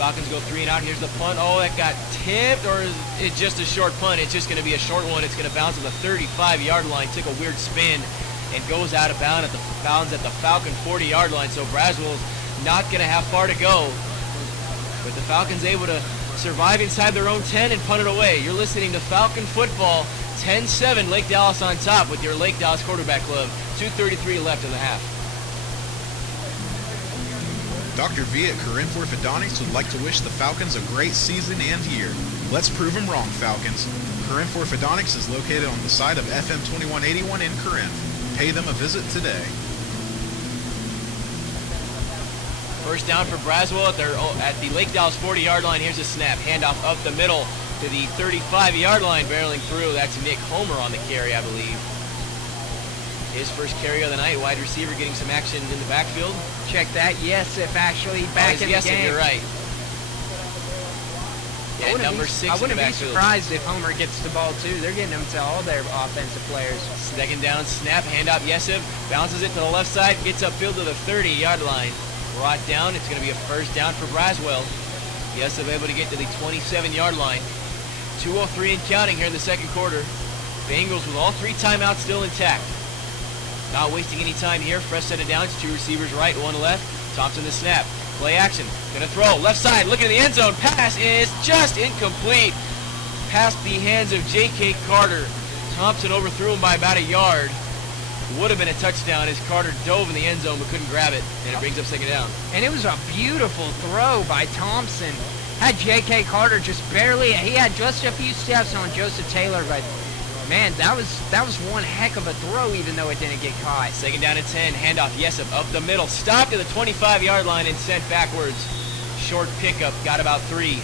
Falcons go 3 and out. Here's the punt. Oh, that got tipped, or is it just a short punt? It's just going to be a short one. It's going to bounce at the 35-yard line. Took a weird spin and goes out of bounds at the Falcon 40-yard line. So Braswell's not going to have far to go. But the Falcons able to survive inside their own 10 and punt it away. You're listening to Falcon Football. 10-7, Lake Dallas on top with your Lake Dallas Quarterback Club. 2:33 left in the half. Dr. V at Corinth Orthodontics would like to wish the Falcons a great season and year. Let's prove them wrong, Falcons. Corinth Orthodontics is located on the side of FM 2181 in Corinth. Pay them a visit today. First down for Braswell at the Lake Dallas 40-yard line. Here's a snap. Handoff up the middle to the 35-yard line, barreling through. That's Nick Homer on the carry, I believe. His first carry of the night. Wide receiver getting some action in the backfield. Check that. Yes, if actually back in the game. You're right. Yeah, number 6 I wouldn't in the be backfield. surprised if Homer gets the ball too. They're getting him to all their offensive players. Second down, snap, handoff. Yesif bounces it to the left side, gets upfield to the 30-yard line. Brought down. It's going to be a first down for Braswell. Yesif able to get to the 27-yard line. 2:03 and counting here in the second quarter. Bengals with all 3 timeouts still intact. Not wasting any time here. Fresh set of downs. 2 receivers right, 1 left. Thompson the snap. Play action. Gonna throw. Left side. Looking at the end zone. Pass is just incomplete. Past the hands of J.K. Carter. Thompson overthrew him by about a yard. Would have been a touchdown as Carter dove in the end zone but couldn't grab it. And it brings up second down. And it was a beautiful throw by Thompson. Had J.K. Carter just barely, he had just a few steps on Joseph Taylor, but man, that was one heck of a throw even though it didn't get caught. Second down and 10. Handoff. Yesip up the middle. Stopped at the 25-yard line and sent backwards. Short pickup. Got about 3.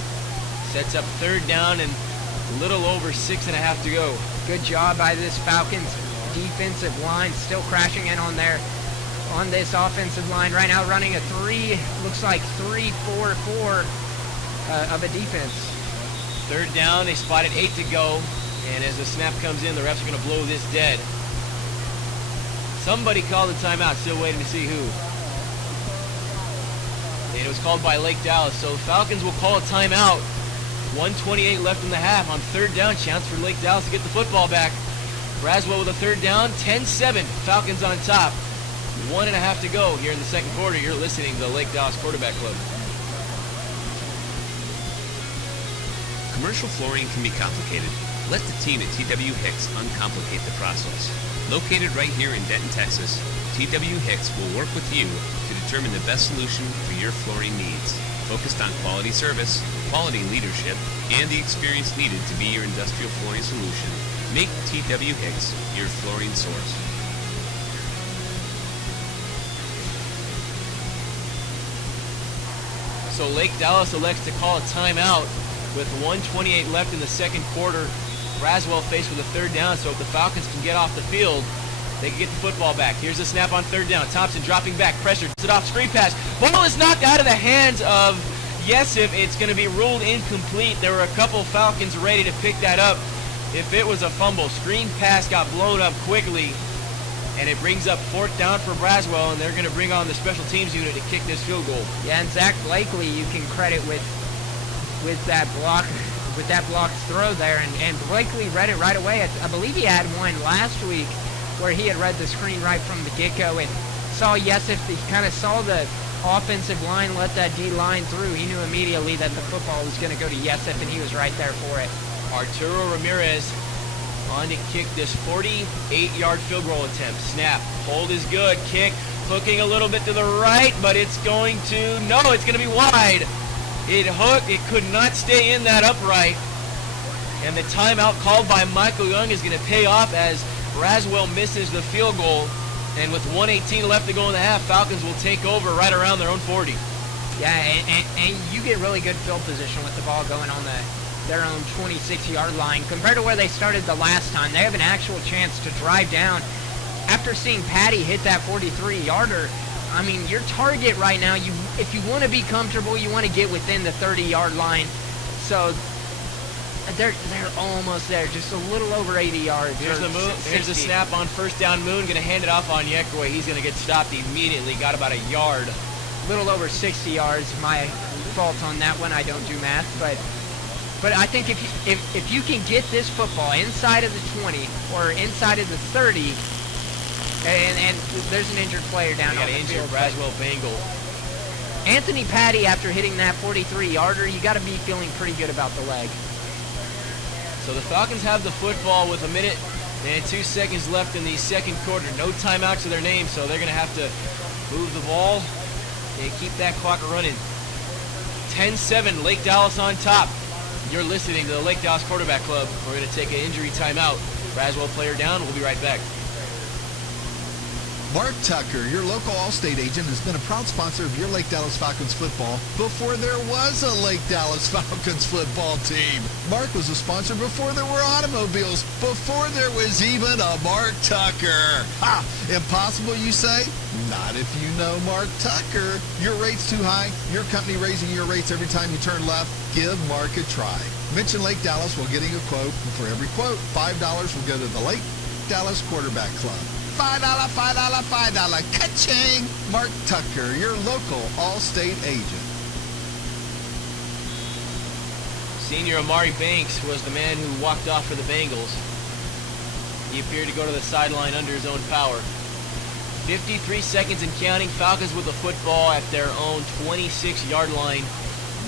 Sets up third down and a little over 6.5 to go. Good job by this Falcons defensive line. Still crashing in on this offensive line right now, running a 3-4-4 of a defense. Third down. They spotted 8 to go. And as the snap comes in, the refs are going to blow this dead. Somebody called a timeout. Still waiting to see who. And it was called by Lake Dallas. So the Falcons will call a timeout. 1:28 left in the half on third down. Chance for Lake Dallas to get the football back. Braswell with a third down. 10-7. Falcons on top. 1.5 to go here in the second quarter. You're listening to the Lake Dallas Quarterback Club. Commercial flooring can be complicated. Let the team at TW Hicks uncomplicate the process. Located right here in Denton, Texas, TW Hicks will work with you to determine the best solution for your flooring needs. Focused on quality service, quality leadership, and the experience needed to be your industrial flooring solution, make TW Hicks your flooring source. So Lake Dallas elects to call a timeout with 1:28 left in the second quarter. Braswell faced with a third down, so if the Falcons can get off the field, they can get the football back. Here's a snap on third down. Thompson dropping back, pressure, gets it off, screen pass. Ball is knocked out of the hands of Yesif. It's going to be ruled incomplete. There were a couple Falcons ready to pick that up if it was a fumble. Screen pass got blown up quickly, and it brings up fourth down for Braswell, and they're going to bring on the special teams unit to kick this field goal. Yeah, and Zach Blakely you can credit with that block. With that blocked throw there, and Blakely read it right away. I believe he had one last week where he had read the screen right from the get-go and saw Yesif. He kind of saw the offensive line let that D-line through. He knew immediately that the football was going to go to Yesif, and he was right there for it. Arturo Ramirez on to kick this 48-yard field goal attempt. Snap. Hold is good. Kick. Hooking a little bit to the right, but it's going to... No, it's going to be wide. It hooked. It could not stay in that upright. And the timeout called by Michael Young is going to pay off as Braswell misses the field goal. And with 1:18 left to go in the half, Falcons will take over right around their own 40. Yeah, and you get really good field position with the ball going on their own 26-yard line. Compared to where they started the last time, they have an actual chance to drive down. After seeing Patty hit that 43-yarder, I mean, your target right now, if you want to be comfortable, you want to get within the 30-yard line. So they're almost there, just a little over 80 yards. Here's the move. Here's the snap on first down. Moon going to hand it off on Yekwe. He's going to get stopped immediately. Got about a yard. A little over 60 yards. My fault on that one. I don't do math, but I think if you can get this football inside of the 20 or inside of the 30. And there's an injured player down on the field. Braswell Bengal. Anthony Patty, after hitting that 43-yarder, you got to be feeling pretty good about the leg. So the Falcons have the football with 1 minute and 2 seconds left in the second quarter. No timeouts to their name, so they're going to have to move the ball and keep that clock running. 10-7, Lake Dallas on top. You're listening to the Lake Dallas Quarterback Club. We're going to take an injury timeout. Braswell player down. We'll be right back. Mark Tucker, your local Allstate agent, has been a proud sponsor of your Lake Dallas Falcons football before there was a Lake Dallas Falcons football team. Mark was a sponsor before there were automobiles, before there was even a Mark Tucker. Ha! Impossible, you say? Not if you know Mark Tucker. Your rate's too high, your company raising your rates every time you turn left. Give Mark a try. Mention Lake Dallas while getting a quote, and for every quote, $5 will go to the Lake Dallas Quarterback Club. $5, ka-ching! Mark Tucker, your local Allstate agent. Senior Amari Banks was the man who walked off for the Bengals. He appeared to go to the sideline under his own power. 53 seconds and counting. Falcons with the football at their own 26-yard line.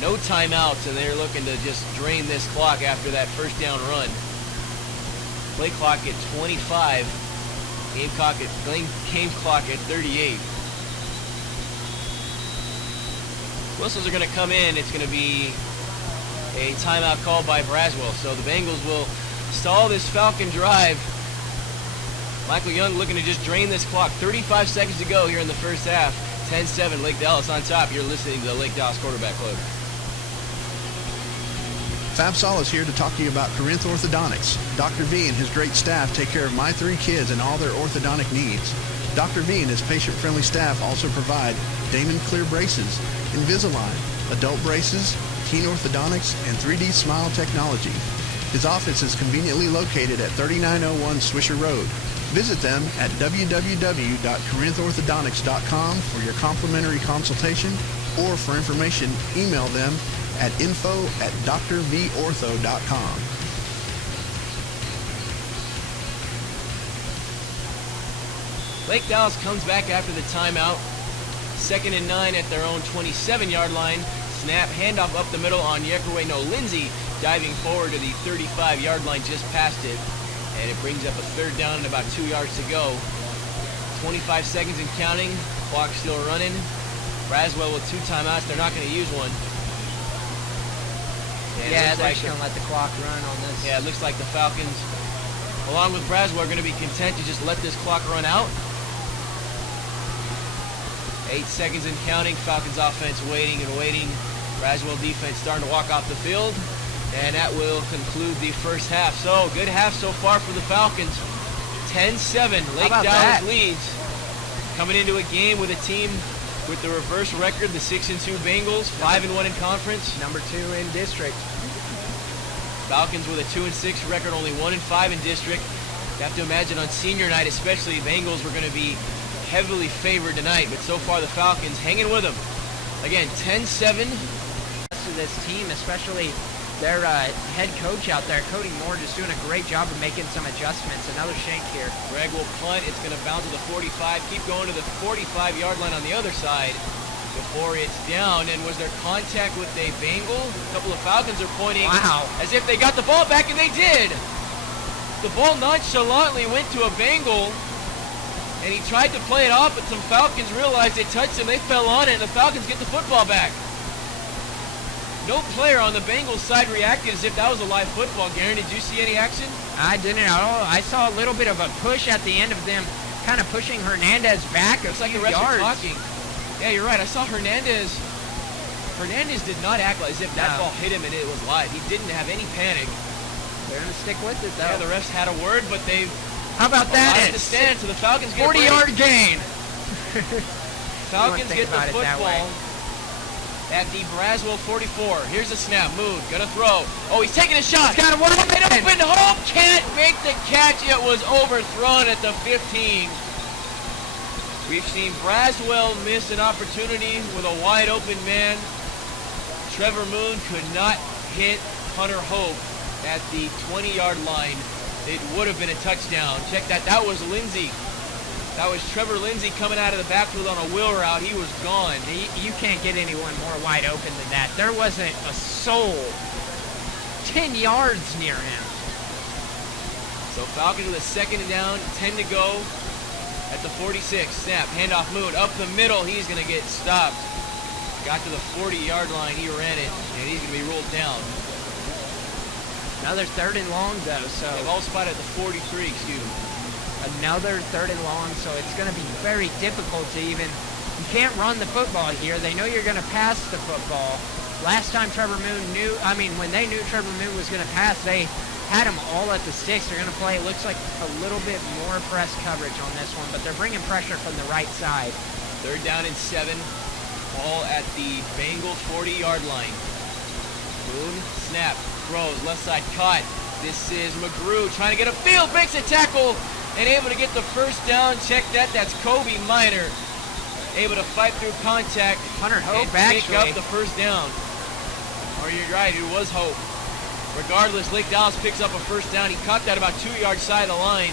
No timeouts, and they're looking to just drain this clock after that first down run. Play clock at 25. Game clock at 38. Whistles are going to come in. It's going to be a timeout called by Braswell. So the Bengals will stall this Falcon drive. Michael Young looking to just drain this clock. 35 seconds to go here in the first half. 10-7, Lake Dallas on top. You're listening to the Lake Dallas Quarterback Club. Fab Sol is here to talk to you about Corinth Orthodontics. Dr. V and his great staff take care of my 3 kids and all their orthodontic needs. Dr. V and his patient-friendly staff also provide Damon Clear braces, Invisalign, adult braces, teen orthodontics, and 3D Smile technology. His office is conveniently located at 3901 Swisher Road. Visit them at www.corinthorthodontics.com for your complimentary consultation, or for information, email them at info@drvortho.com. Lake Dallas comes back after the timeout. 2nd and 9 at their own 27-yard line. Snap, handoff up the middle on Lindsay diving forward to the 35-yard line, just past it. And it brings up a 3rd down and about 2 yards to go. 25 seconds and counting. Clock still running. Braswell with 2 timeouts. They're not going to use one. And Yeah, they're like just going to let the clock run on this. Yeah, it looks like the Falcons, along with Braswell, are going to be content to just let this clock run out. 8 seconds and counting. Falcons offense waiting and waiting. Braswell defense starting to walk off the field. And that will conclude the first half. So, good half so far for the Falcons. 10-7. Lake Dallas leads. Coming into a game with a team with the reverse record, the 6-2 Bengals, 5-1 in conference. Number 2 in district. Falcons with a 2-6 record, only 1-5 in district. You have to imagine on senior night, especially, Bengals were going to be heavily favored tonight. But so far, the Falcons hanging with them. Again, 10-7. To this team, especially their head coach out there, Cody Moore, just doing a great job of making some adjustments. Another shank here. Greg will punt. It's going to bounce to the 45. Keep going to the 45-yard line on the other side before it's down. And was there contact with a Bengal? A couple of Falcons are pointing as if they got the ball back, and they did. The ball nonchalantly went to a Bengal, and he tried to play it off, but some Falcons realized they touched him. They fell on it, and the Falcons get the football back. No player on the Bengals side reacted as if that was a live football. Garen, did you see any action? I didn't at all. I saw a little bit of a push at the end of them kind of pushing Hernandez back a Looks like few the refs are yards. talking. Yeah, you're right. I saw Hernandez. Hernandez did not act as if that ball hit him and it was live. He didn't have any panic. They're going to stick with it, though. Yeah, the refs had a word, but they How about that? allowed it to stand, so the Falcons get a break. 40-yard gain. Falcons get the about it that way. football at the Braswell 44. Here's a snap. Move. Gonna throw. Oh, he's taking a shot. He's got a wide open hole. Can't make the catch. It was overthrown at the 15. We've seen Braswell miss an opportunity with a wide open man. Trevor Moon could not hit Hunter Hope at the 20-yard line. It would have been a touchdown. Check that. That was Lindsay. That was Trevor Lindsay coming out of the backfield on a wheel route. He was gone. You can't get anyone more wide open than that. There wasn't a soul 10 yards near him. So Falcons with a 2nd and down, 10 to go at the 46. Snap, handoff, Moon up the middle. He's going to get stopped. Got to the 40-yard line. He ran it, and he's going to be ruled down. Another 3rd and long, though. So They've all spotted at the 43, excuse me. another 3rd and long, so it's going to be very difficult to even, you can't run the football here. They know you're going to pass the football. Last time when they knew Trevor Moon was going to pass, they had him all at the sticks. They're going to play, it looks like a little bit more press coverage on this one, but they're bringing pressure from the right side. 3rd down and 7. Ball at the Bengals 40-yard line. Moon, snap, throws, left side cut. This is McGrew trying to get a field, breaks a tackle, and able to get the 1st down. Check that, that's Kobe Minor. Able to fight through contact. Hunter Hope, and pick up the 1st down. Or you're right, it was Hope. Regardless, Lake Dallas picks up a 1st down. He caught that about 2-yard side of the line,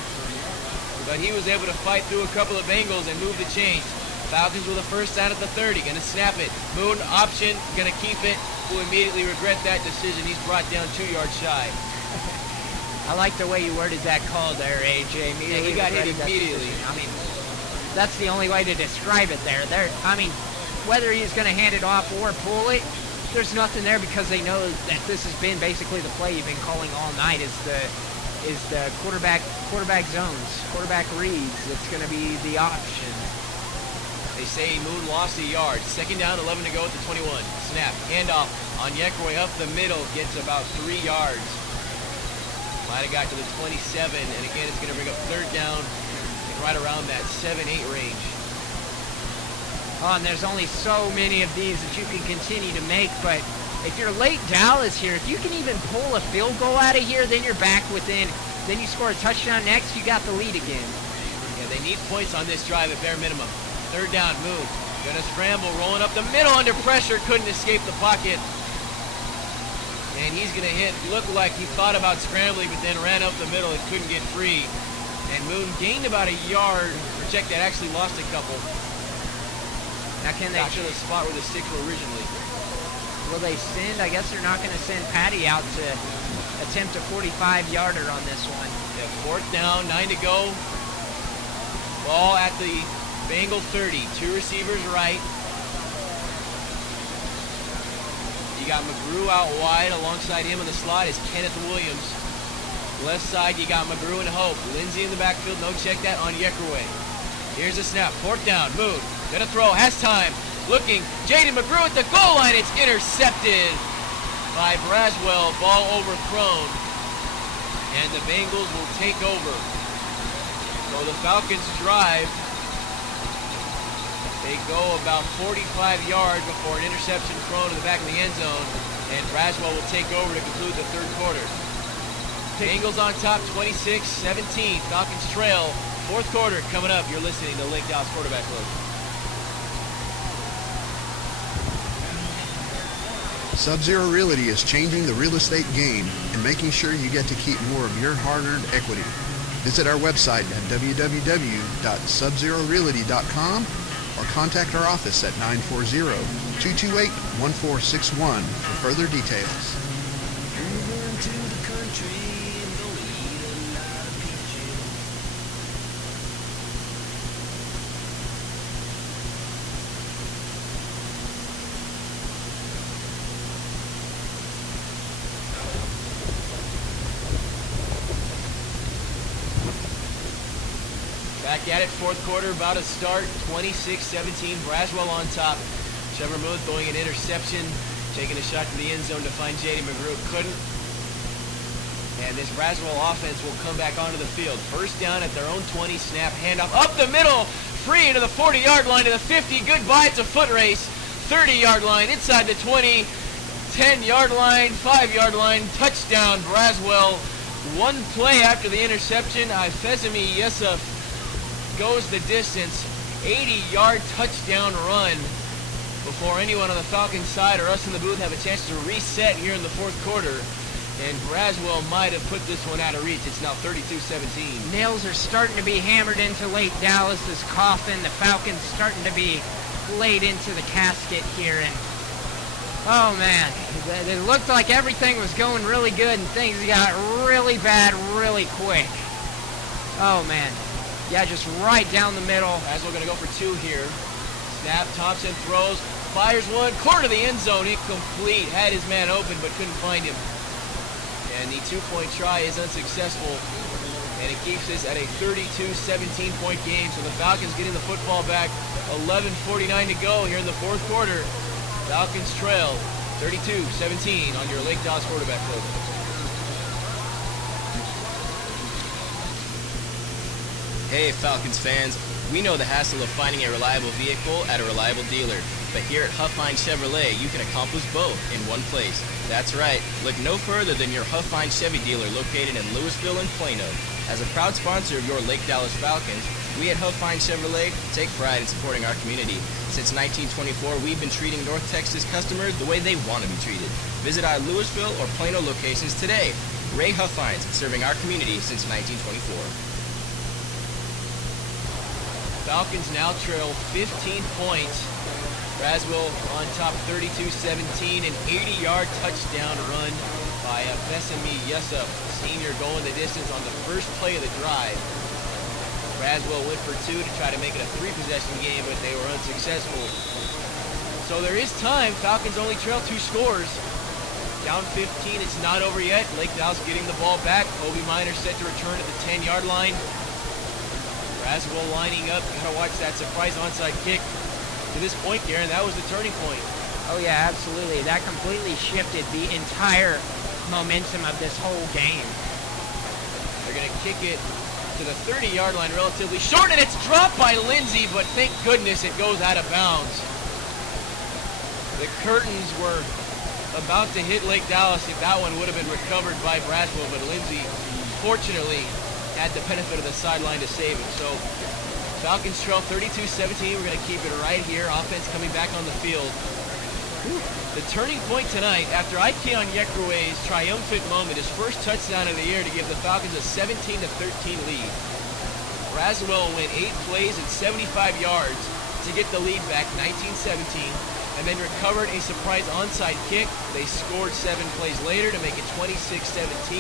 but he was able to fight through a couple of Bengals and move the chains. Falcons with a 1st down at the 30. Going to snap it. Moon option. Going to keep it. Will immediately regret that decision. He's brought down 2 yards shy. I like the way you worded that call there, AJ. Yeah, he got hit immediately. I mean, that's the only way to describe it there. Whether he's going to hand it off or pull it, there's nothing there because they know that this has been basically the play you've been calling all night is the quarterback zones, quarterback reads. It's going to be the option. They say Moon lost a yard. 2nd down, 11 to go at the 21. Snap, handoff on Yekroy up the middle, gets about 3 yards. Might have got to the 27, and again it's going to bring up 3rd down and right around that 7-8 range. Oh, and there's only so many of these that you can continue to make, but if you're Lake Dallas here, if you can even pull a field goal out of here, then you're back within, then you score a touchdown next, you got the lead again. Yeah, they need points on this drive at bare minimum. 3rd down, Moon. Gonna scramble, rolling up the middle under pressure, couldn't escape the pocket. And he's gonna hit, looked like he thought about scrambling, but then ran up the middle and couldn't get free. And Moon gained about a yard, or check that, actually lost a couple. Now can they... Not sure the spot where the sticks were originally. Will they send? I guess they're not gonna send Patty out to attempt a 45-yarder on this one. Yeah, 4th down, 9 to go. Ball at the Bengals 30, 2 receivers right. You got McGrew out wide. Alongside him in the slot is Kenneth Williams. Left side, you got McGrew and Hope. Lindsey in the backfield, no check that on Yekroy. Here's a snap, 4th down, Moon. Gonna throw, has time. Looking, Jaden McGrew at the goal line. It's intercepted by Braswell. Ball overthrown. And the Bengals will take over. So the Falcons drive. They go about 45 yards before an interception thrown to the back of the end zone, and Braswell will take over to conclude the 3rd quarter. Bengals on top, 26-17. Falcons trail. 4th quarter coming up. You're listening to Lake Dallas Quarterback Load. Sub-Zero Realty is changing the real estate game and making sure you get to keep more of your hard-earned equity. Visit our website at www.subzerorealty.com or contact our office at 940-228-1461 for further details. Back at it, 4th quarter, about to start, 26-17, Braswell on top. Trevor Moon throwing an interception, taking a shot to the end zone to find J.D. McGrew, couldn't. And this Braswell offense will come back onto the field. 1st down at their own 20, snap, handoff, up the middle, free into the 40-yard line to the 50, goodbye, it's a foot race. 30-yard line, inside the 20, 10-yard line, 5-yard line, touchdown, Braswell. One play after the interception, Ifezimi Yesuf goes the distance, 80-yard touchdown run before anyone on the Falcons side or us in the booth have a chance to reset here in the 4th quarter. And Braswell might have put this one out of reach. It's now 32-17. Nails are starting to be hammered into Lake Dallas's coffin. The Falcons starting to be laid into the casket here. And oh man, it looked like everything was going really good and things got really bad really quick. Oh man. Yeah, just right down the middle. Braswell going to go for 2 here. Snap, Thompson throws, fires one, corner to the end zone, incomplete. Had his man open but couldn't find him. And the 2-point try is unsuccessful. and it keeps this at a 32-17 point game. So the Falcons getting the football back, 11:49 to go here in the fourth quarter. Falcons trail 32-17 on your Lake Dallas Quarterback Club. Hey Falcons fans, we know the hassle of finding a reliable vehicle at a reliable dealer, but here at Huffine Chevrolet you can accomplish both in one place. That's right, look no further than your Huffine Chevy dealer located in Louisville and Plano. As a proud sponsor of your Lake Dallas Falcons, we at Huffine Chevrolet take pride in supporting our community. Since 1924, we've been treating North Texas customers the way they want to be treated. Visit our Louisville or Plano locations today. Ray Huffines, serving our community since 1924. Falcons now trail 15 points. Braswell on top 32-17, an 80-yard touchdown run by Besami Yessup, senior, going the distance on the first play of the drive. Braswell went for two to try to make it a three-possession game, but they were unsuccessful. So there is time. Falcons only trail 2 scores. Down 15, it's not over yet. Lake Dallas getting the ball back. Kobe Minor set to return at the 10-yard line. Braswell lining up. Gotta watch that surprise onside kick. To this point, Darren, that was the turning point. Oh yeah, absolutely. That completely shifted the entire momentum of this whole game. They're gonna kick it to the 30-yard line, relatively short, and it's dropped by Lindsey, but thank goodness it goes out of bounds. The curtains were about to hit Lake Dallas if that one would have been recovered by Braswell, but Lindsey fortunately had the benefit of the sideline to save it. So Falcons trail 32-17. We're going to keep it right here. Offense coming back on the field. The turning point tonight, after Ike Onyekurue's triumphant moment, his first touchdown of the year to give the Falcons a 17-13 lead. Braswell went 8 plays and 75 yards to get the lead back, 19-17, and then recovered a surprise onside kick. They scored 7 plays later to make it 26-17.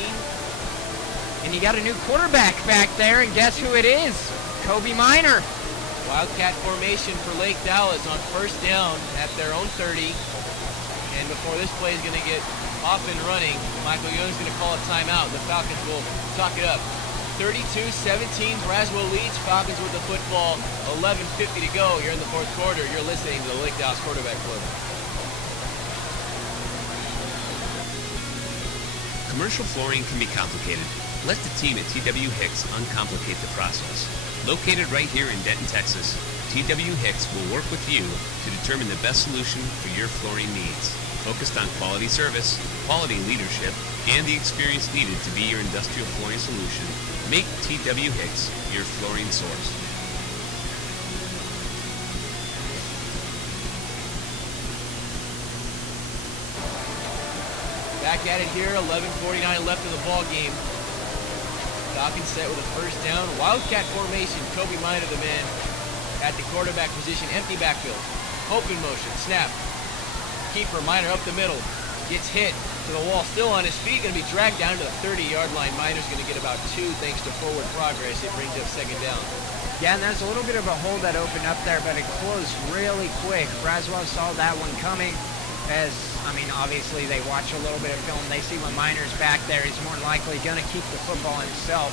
And you got a new quarterback back there, and guess who it is? Kobe Minor. Wildcat formation for Lake Dallas on first down at their own 30. And before this play is going to get off and running, Michael Young's going to call a timeout. The Falcons will talk it up. 32-17, Braswell leads. Falcons with the football, 11:50 to go here in the fourth quarter. You're listening to the Lake Dallas Quarterback Club. Commercial flooring can be complicated. Let the team at TW Hicks uncomplicate the process. Located right here in Denton, Texas, TW Hicks will work with you to determine the best solution for your flooring needs. Focused on quality service, quality leadership, and the experience needed to be your industrial flooring solution, make TW Hicks your flooring source. Back at it here, 11:49 left in the ball game. Falcons set with a first down. Wildcat formation. Kobe Minor, the man at the quarterback position. Empty backfield. Hope in motion. Snap. Keeper Minor up the middle. Gets hit to the wall. Still on his feet. Going to be dragged down to the 30-yard line. Minor's going to get about 2 thanks to forward progress. It brings up second down. Yeah, and there's a little bit of a hole that opened up there, but it closed really quick. Braswell saw that one coming. Obviously they watch a little bit of film. They see when Minor's back there, he's more likely going to keep the football himself.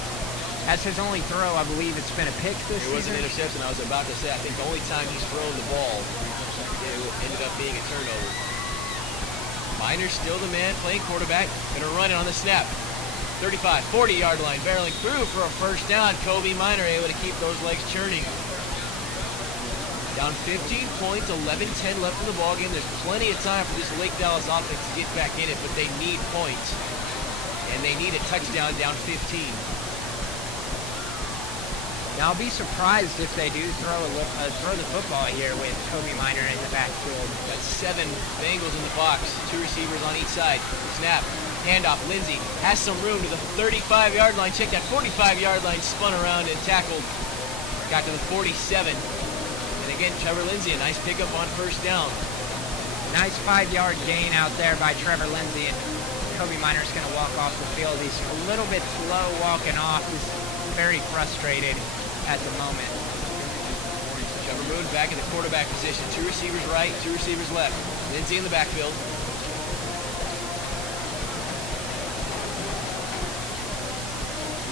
That's his only throw. I believe it's been a pick this season. It was an interception. I was about to say, I think the only time he's thrown the ball, it ended up being a turnover. Minor's still the man playing quarterback. Going to run it on the snap. 35, 40-yard line, barreling through for a first down. Kobe Minor able to keep those legs churning. Down 15 points, 11-10 left in the ballgame. There's plenty of time for this Lake Dallas offense to get back in it, but they need points. And they need a touchdown down 15. Now, I'll be surprised if they do throw the football here with Kobe Minor in the backfield. That's 7 Bengals in the box. 2 receivers on each side. Snap. Handoff. Lindsey has some room to the 35-yard line. Check that 45-yard line. Spun around and tackled. Got to the 47. And again, Trevor Lindsey, a nice pickup on first down. Nice 5-yard gain out there by Trevor Lindsey. And Kobe Minor's going to walk off the field. He's a little bit slow walking off. He's very frustrated at the moment. Trevor Moon back in the quarterback position. 2 receivers right, 2 receivers left. Lindsey in the backfield.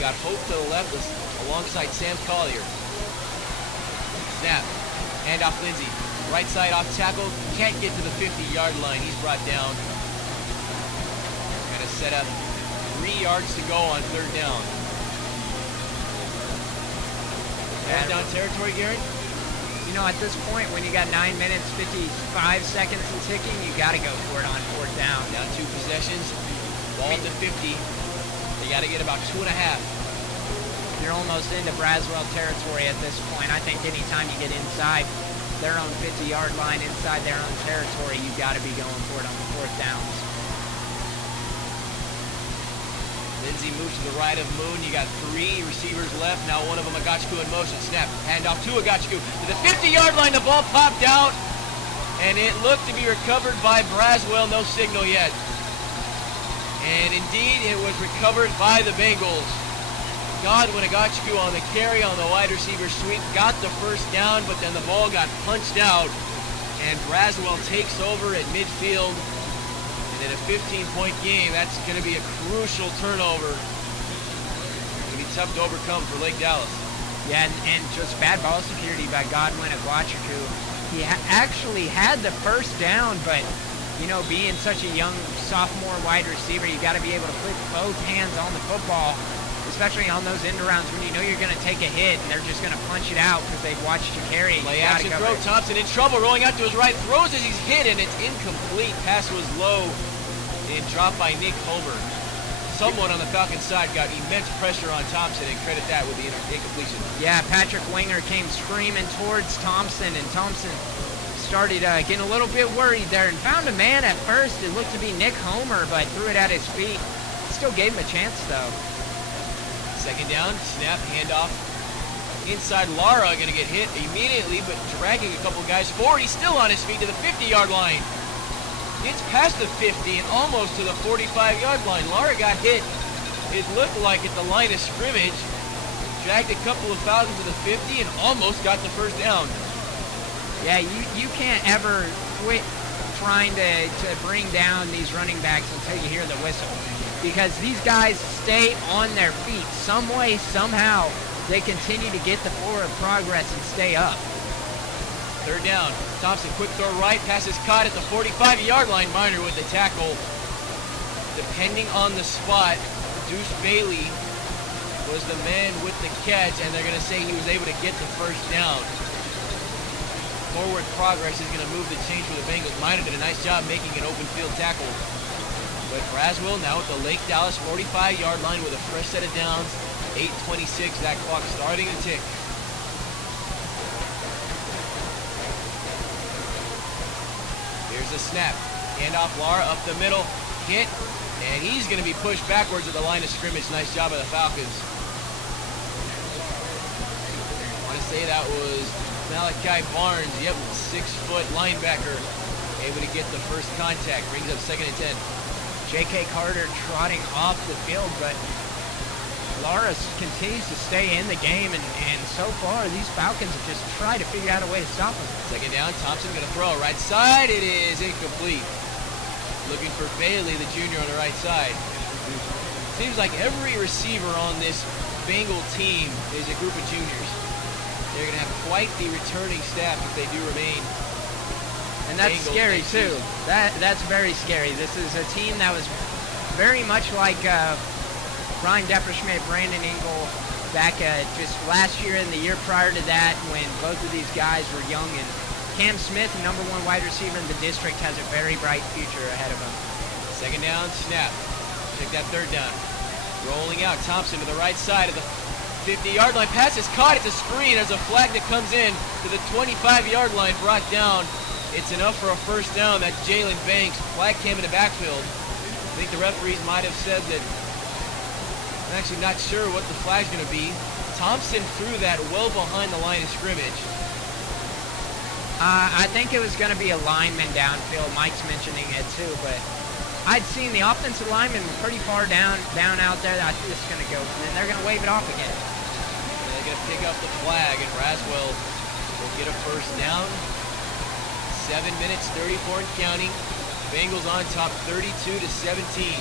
got Hope to the left alongside Sam Collier. Snap. Handoff Lindsey. Right side off tackle. Can't get to the 50-yard line. He's brought down. Going to set up 3 yards to go on third down. Third down territory, Gary? You know, at this point, when you got 9 minutes, 55 seconds and ticking, you got to go for it on fourth down. Down 2 possessions. Ball at the 50. They got to get about 2.5. You're almost into Braswell territory at this point. I think anytime you get inside their own 50-yard line, inside their own territory, you got to be going for it on the fourth downs. Lindsey moves to the right of Moon. You got 3 receivers left. Now one of them, Agachku in motion. Snap. Handoff to Agachku. To the 50-yard line, the ball popped out. And it looked to be recovered by Braswell. No signal yet. And indeed, it was recovered by the Bengals. Godwin Agachku on the carry on the wide receiver sweep. Got the first down, but then the ball got punched out. And Braswell takes over at midfield. And in a 15-point game, that's going to be a crucial turnover. It's going to be tough to overcome for Lake Dallas. Yeah, and just bad ball security by Godwin Agachku. He actually had the first down, but, you know, being such a young sophomore wide receiver, you got to be able to put both hands on the football, especially on those end arounds when you know you're going to take a hit and they're just going to punch it out because they've watched you carry. Play action throw. Thompson in trouble, rolling out to his right, throws as he's hit, and it's incomplete. Pass was low and dropped by Nick Homer. Someone on the Falcons side got immense pressure on Thompson, and credit that with the incompletion. Yeah, Patrick Winger came screaming towards Thompson, and Thompson started getting a little bit worried there and found a man at first. It looked to be Nick Homer, but threw it at his feet. Still gave him a chance, though. Second down, snap, handoff. Inside Lara, going to get hit immediately, but dragging a couple guys forward. He's still on his feet to the 50-yard line. It's past the 50 and almost to the 45-yard line. Lara got hit, it looked like at the line of scrimmage. Dragged a couple of Falcons to the 50 and almost got the first down. Yeah, you can't ever quit trying to bring down these running backs until you hear the whistle. Because these guys stay on their feet. Some way, somehow, they continue to get the forward progress and stay up. Third down. Thompson, quick throw right. Pass is caught at the 45-yard line. Miner with the tackle. Depending on the spot, Deuce Bailey was the man with the catch, and they're going to say he was able to get the first down. Forward progress is going to move the change for the Bengals. Miner did a nice job making an open field tackle. But Braswell now at the Lake Dallas 45-yard line with a fresh set of downs. 8:26, that clock starting to tick. Here's a snap. Handoff Lara up the middle. Hit. And he's going to be pushed backwards at the line of scrimmage. Nice job by the Falcons. I want to say that was Malachi Barnes. Yep, 6-foot linebacker. Able to get the first contact. Brings up 2nd and 10. J.K. Carter trotting off the field, but Lara continues to stay in the game, and so far these Falcons have just tried to figure out a way to stop him. Second down, Thompson going to throw. Right side, it is incomplete. Looking for Bailey, the junior, on the right side. Seems like every receiver on this Bengal team is a group of juniors. They're going to have quite the returning staff if they do remain. And that's Bengals scary too. That's very scary. This is a team that was very much like Ryan Depperschmidt, Brandon Ingle back just last year and the year prior to that when both of these guys were young. And Cam Smith, #1 wide receiver in the district, has a very bright future ahead of him. Second down, snap. Check that third down. Rolling out, Thompson to the right side of the 50-yard line. Pass is caught at the screen. There's a flag that comes in to the 25-yard line, brought down. It's enough for a first down. That's Jalen Banks. Flag came in the backfield. I think the referees might have said that. I'm actually not sure what the flag's going to be. Thompson threw that well behind the line of scrimmage. I think it was going to be a lineman downfield. Mike's mentioning it too, but I'd seen the offensive lineman pretty far down out there. I think it's going to go, and then they're going to wave it off again. And they're going to pick up the flag, and Braswell will get a first down. 7 minutes, 34 and counting. Bengals on top, 32-17.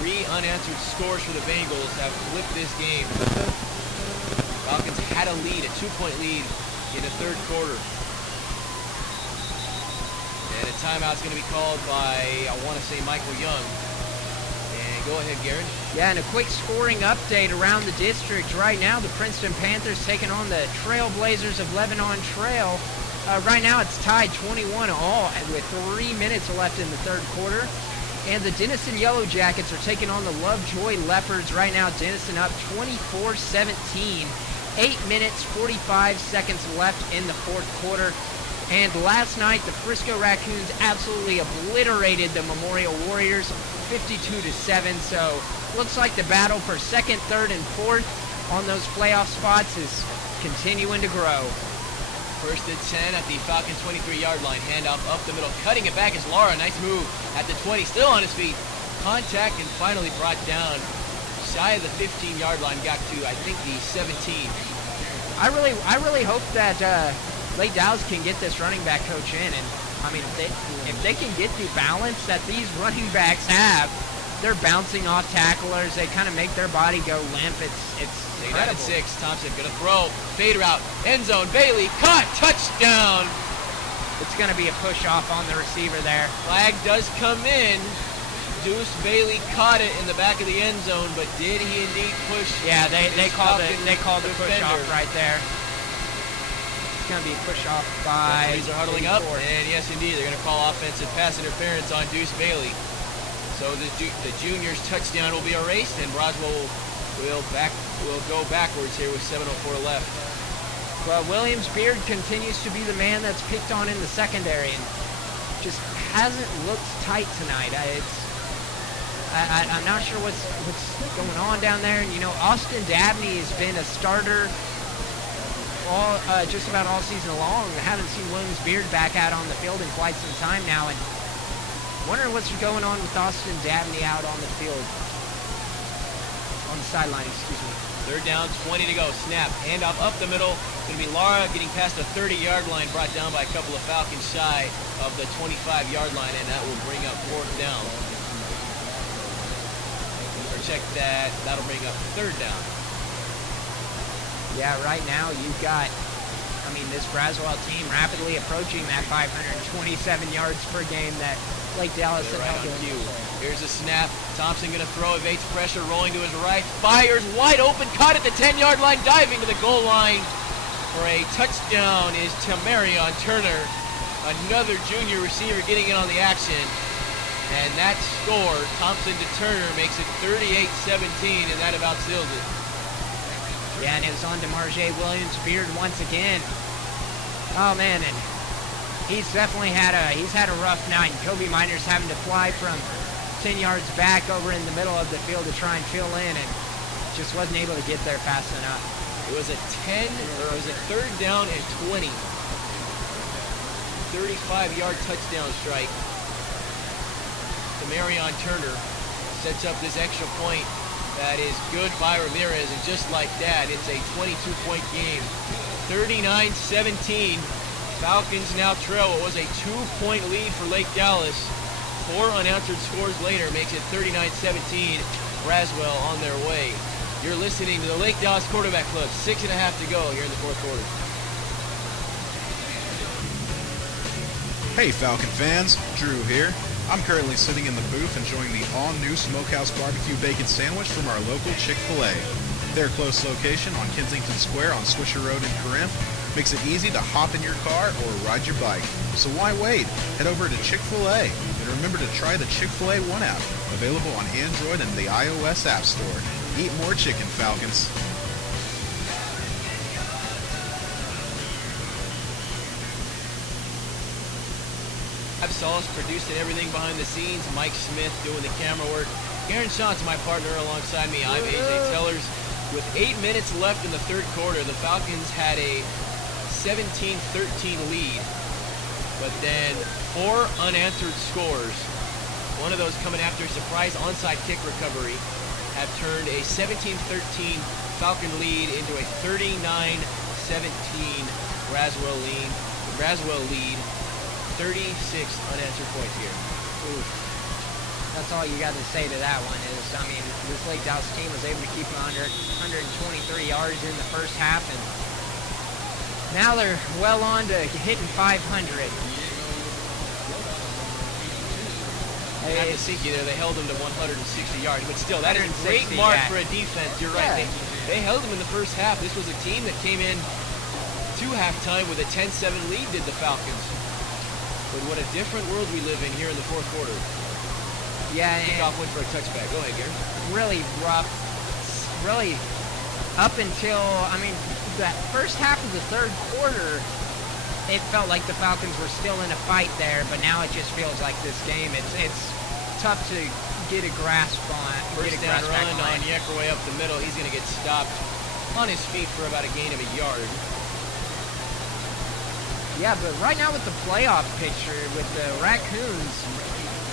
3 unanswered scores for the Bengals have flipped this game. Falcons had a lead, a 2-point lead in the third quarter. And a timeout's going to be called by, I want to say, Michael Young. And go ahead, Garrett. Yeah, and a quick scoring update around the district. Right now, the Princeton Panthers taking on the Trailblazers of Lebanon Trail. Right now, it's tied 21-all with 3 minutes left in the third quarter. And the Denison Yellow Jackets are taking on the Lovejoy Leopards. Right now, Denison up 24-17. 8 minutes, 45 seconds left in the fourth quarter. And last night, the Frisco Raccoons absolutely obliterated the Memorial Warriors 52-7. So looks like the battle for second, third, and fourth on those playoff spots is continuing to grow. First and 10 at the Falcons 23-yard line. Handoff up the middle. Cutting it back is Lara. Nice move at the 20. Still on his feet. Contact and finally brought down shy of the 15-yard line. Got to, I think, the 17. I really hope that Lake Dallas can get this running back coach in. And, I mean, if they can get the balance that these running backs have, they're bouncing off tacklers. They kind of make their body go limp. It's They down at 6. Thompson gonna throw. Fade route. End zone. Bailey caught. Touchdown. It's gonna be a push off on the receiver there. Flag does come in. Deuce Bailey caught it in the back of the end zone, but did he indeed push? Yeah, they called the push defender off right there. It's gonna be a push off by. Referees are huddling up, and yes, indeed, they're gonna call offensive pass interference on Deuce Bailey. So the junior's touchdown will be erased, and Braswell will go backwards here with 7:04 left. Well, Williams Beard continues to be the man that's picked on in the secondary, and just hasn't looked tight tonight. I'm not sure what's going on down there. And, you know, Austin Dabney has been a starter just about all season long. I haven't seen Williams Beard back out on the field in quite some time now, and wondering what's going on with Austin Dabney out on the field. On the sideline, excuse me. Third down, 20 to go. Snap, handoff up the middle. It's going to be Lara getting past the 30-yard line, brought down by a couple of Falcons shy of the 25-yard line, and that will bring up fourth down. Or check that. That'll bring up third down. Yeah, right now you've got, I mean, this Braswell team rapidly approaching that 527 yards per game that Lake Dallas They're had right on held cue. Here's a snap. Thompson going to throw, evades pressure, rolling to his right. Fires wide open, caught at the 10-yard line, diving to the goal line for a touchdown is Tamarion Turner. Another junior receiver getting in on the action. And that score, Thompson to Turner, makes it 38-17, and that about seals it. Yeah, and it was on to Marjay Williams Beard once again. Oh man, and he's definitely had a rough night. And Kobe Miner's having to fly from 10 yards back over in the middle of the field to try and fill in, and just wasn't able to get there fast enough. It was a third down and 20. 35-yard touchdown strike. Tamarion Turner sets up this extra point that is good by Ramirez, and just like that, it's a 22-point game. 39-17. Falcons now trail what was a 2-point lead for Lake Dallas. 4 unanswered scores later makes it 39-17. Braswell on their way. You're listening to the Lake Dallas Quarterback Club. 6.5 to go here in the fourth quarter. Hey Falcon fans, Drew here. I'm currently sitting in the booth enjoying the all-new Smokehouse Barbecue Bacon Sandwich from our local Chick-fil-A. Their close location on Kensington Square on Swisher Road in Corinth makes it easy to hop in your car or ride your bike. So why wait? Head over to Chick-fil-A and remember to try the Chick-fil-A One app, available on Android and the iOS App Store. Eat more chicken, Falcons. Sauce producing everything behind the scenes. Mike Smith doing the camera work. Aaron Shaw's my partner alongside me. I'm AJ Tellers. With 8 minutes left in the third quarter, the Falcons had a 17-13 lead, but then 4 unanswered scores. One of those coming after a surprise onside kick recovery have turned a 17-13 Falcon lead into a 39-17 Braswell lead. The Braswell lead. 36 unanswered points here. Ooh. That's all you got to say to that one is, I mean, this Lake Dallas team was able to keep them under 123 yards in the first half, and now they're well on to hitting 500. I had to sink you there. They held them to 160 yards, but still, that is a great mark for a defense. You're right. They held them in the first half. This was a team that came in to halftime with a 10-7 lead, did the Falcons. But what a different world we live in here in the fourth quarter. Yeah, Kickoff went for a touchback. Go ahead, Gary. Really rough. Really, up until, I mean, that first half of the third quarter, it felt like the Falcons were still in a fight there, but now it just feels like this game, it's tough to get a grasp on. First down run on Yeckerway up the middle. He's going to get stopped on his feet for about a gain of a yard. Yeah, but right now with the playoff picture, with the Raccoons,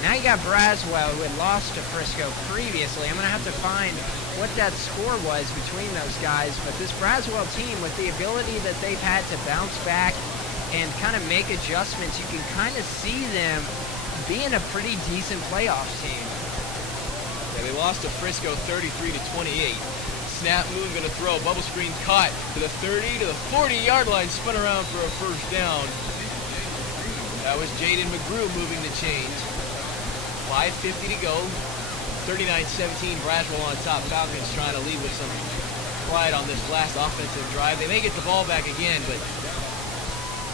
now you got Braswell, who had lost to Frisco previously. I'm going to have to find what that score was between those guys, but this Braswell team, with the ability that they've had to bounce back and kind of make adjustments, you can kind of see them being a pretty decent playoff team. Yeah, they lost to Frisco 33-28. Snap move, going to throw. Bubble screen caught to the 30, to the 40-yard line, spun around for a first down. That was Jaden McGrew moving the chains. 5:50 to go. 39-17, Braswell on top. Falcons trying to lead with some pride on this last offensive drive. They may get the ball back again, but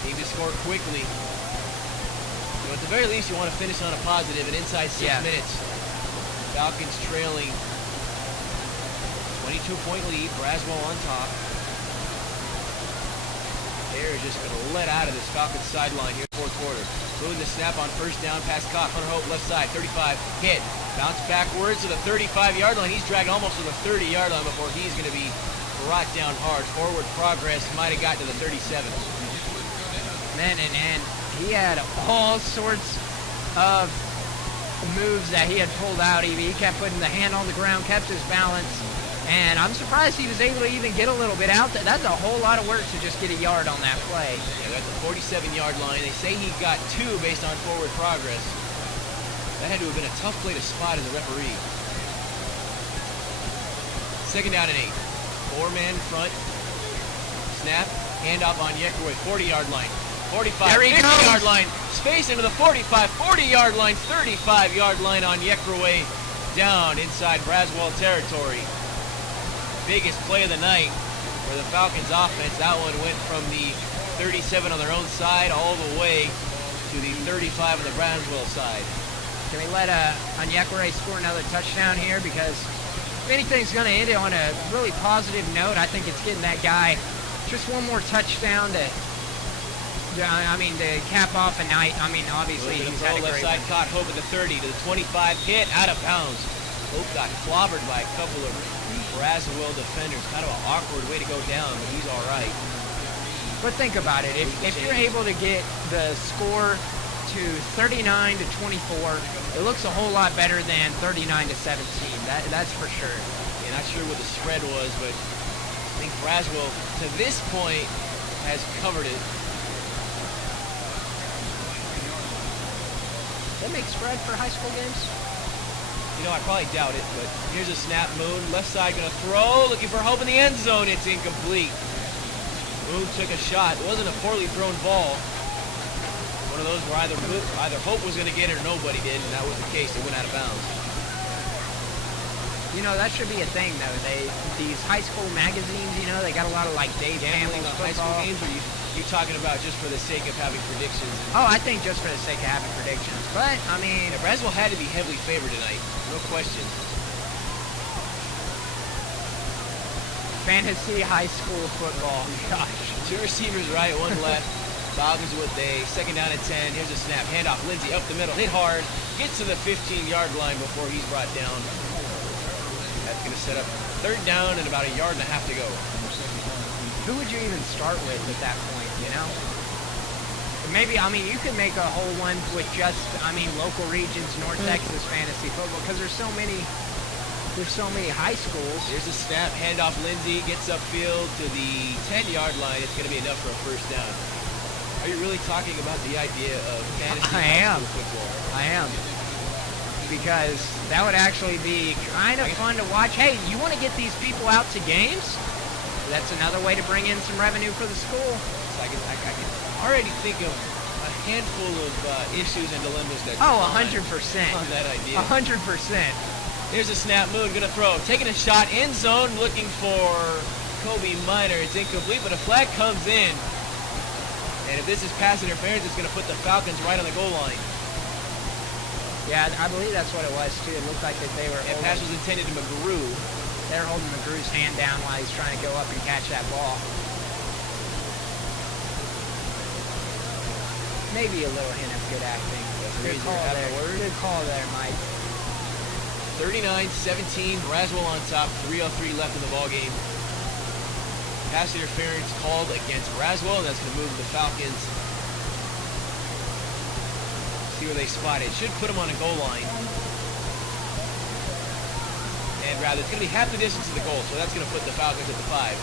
need to score quickly. You know, at the very least, you want to finish on a positive, and inside 6 minutes, Falcons trailing 22-point lead. Braswell on top. They're just going to let out of this Falcons sideline here in the fourth quarter. Moving the snap on first down, pass caught. Hunter Hope left side, 35, hit. Bounce backwards to the 35-yard line. He's dragged almost to the 30-yard line before he's going to be brought down hard. Forward progress, might have got to the 37. Man, and he had all sorts of moves that he had pulled out. He kept putting the hand on the ground, kept his balance, and I'm surprised he was able to even get a little bit out there. That's a whole lot of work to just get a yard on that play. Yeah, that's the 47-yard line. They say he got 2 based on forward progress. That had to have been a tough play to spot as a referee. Second down and 8. 4-man front. Snap. Handoff on Yeckerway. 40-yard line. 45. 50-yard line. Space into the 45. 40-yard line. 35-yard line on Yeckerway. Down inside Braswell territory. Biggest play of the night for the Falcons offense. That one went from the 37 on their own side all the way to the 35 on the Braswell side. Can we let Onyekure score another touchdown here? Because if anything's going to end it on a really positive note, I think it's getting that guy just one more touchdown to cap off a night. I mean, obviously he's had a left great side one. caught Hope at the 30 to the 25, hit out of bounds. Hope got clobbered by a couple of Braswell defenders. Kind of an awkward way to go down, but he's all right. But think about it. If you're able to get the score to 39-24, it looks a whole lot better than 39-17. That's for sure. Yeah, not sure what the spread was, but I think Braswell, to this point, has covered it. Does that make spread for high school games? You know, I probably doubt it, but here's a snap. Moon, left side, going to throw, looking for Hope in the end zone. It's incomplete. Moon took a shot. It wasn't a poorly thrown ball. One of those where either Hope was going to get it or nobody did, and that was the case. It went out of bounds. You know, that should be a thing, though. These high school magazines, you know, they got a lot of, like, Dave Gambling Campbell's on high school football. games, or you talking about just for the sake of having predictions? Oh, I think just for the sake of having predictions. But, I mean... Yeah, Braswell had to be heavily favored tonight. No question. Fantasy high school football. Gosh. 2 receivers right, 1 left. Falcons with a second down and 10. Here's a snap. Handoff. Lindsey up the middle. Hit hard. Gets to the 15-yard line before he's brought down. That's going to set up third down and about a yard and a half to go. Who would you even start with at that point, you know? Maybe, I mean, you could make a whole one with just, I mean, local regions, North Texas fantasy football, because there's so many high schools. Here's a snap. Handoff. Lindsey gets upfield to the 10-yard line. It's going to be enough for a first down. Are you really talking about the idea of fantasy I am. football? I am. because that would actually be kind of fun to watch. Hey, you want to get these people out to games? That's another way to bring in some revenue for the school. So I can already think of a handful of issues and dilemmas that 100%. on that idea. 100%. Here's a snap. Moon gonna throw, taking a shot, end zone, looking for Kobe Minor. It's incomplete, but a flag comes in. And if this is pass interference, it's gonna put the Falcons right on the goal line. Yeah, I believe that's what it was too. It looked like that they were. And pass was intended to McGrew. They're holding McGrew's hand down while he's trying to go up and catch that ball. Maybe a little hint of good acting. Good call there. Good call there, Mike. 39-17, Braswell on top, 3:03 left in the ball game. Pass interference called against Braswell, and that's going to move the Falcons. See where they spot it. Should put them on a goal line. And rather, it's going to be half the distance to the goal, so that's going to put the Falcons at the 5.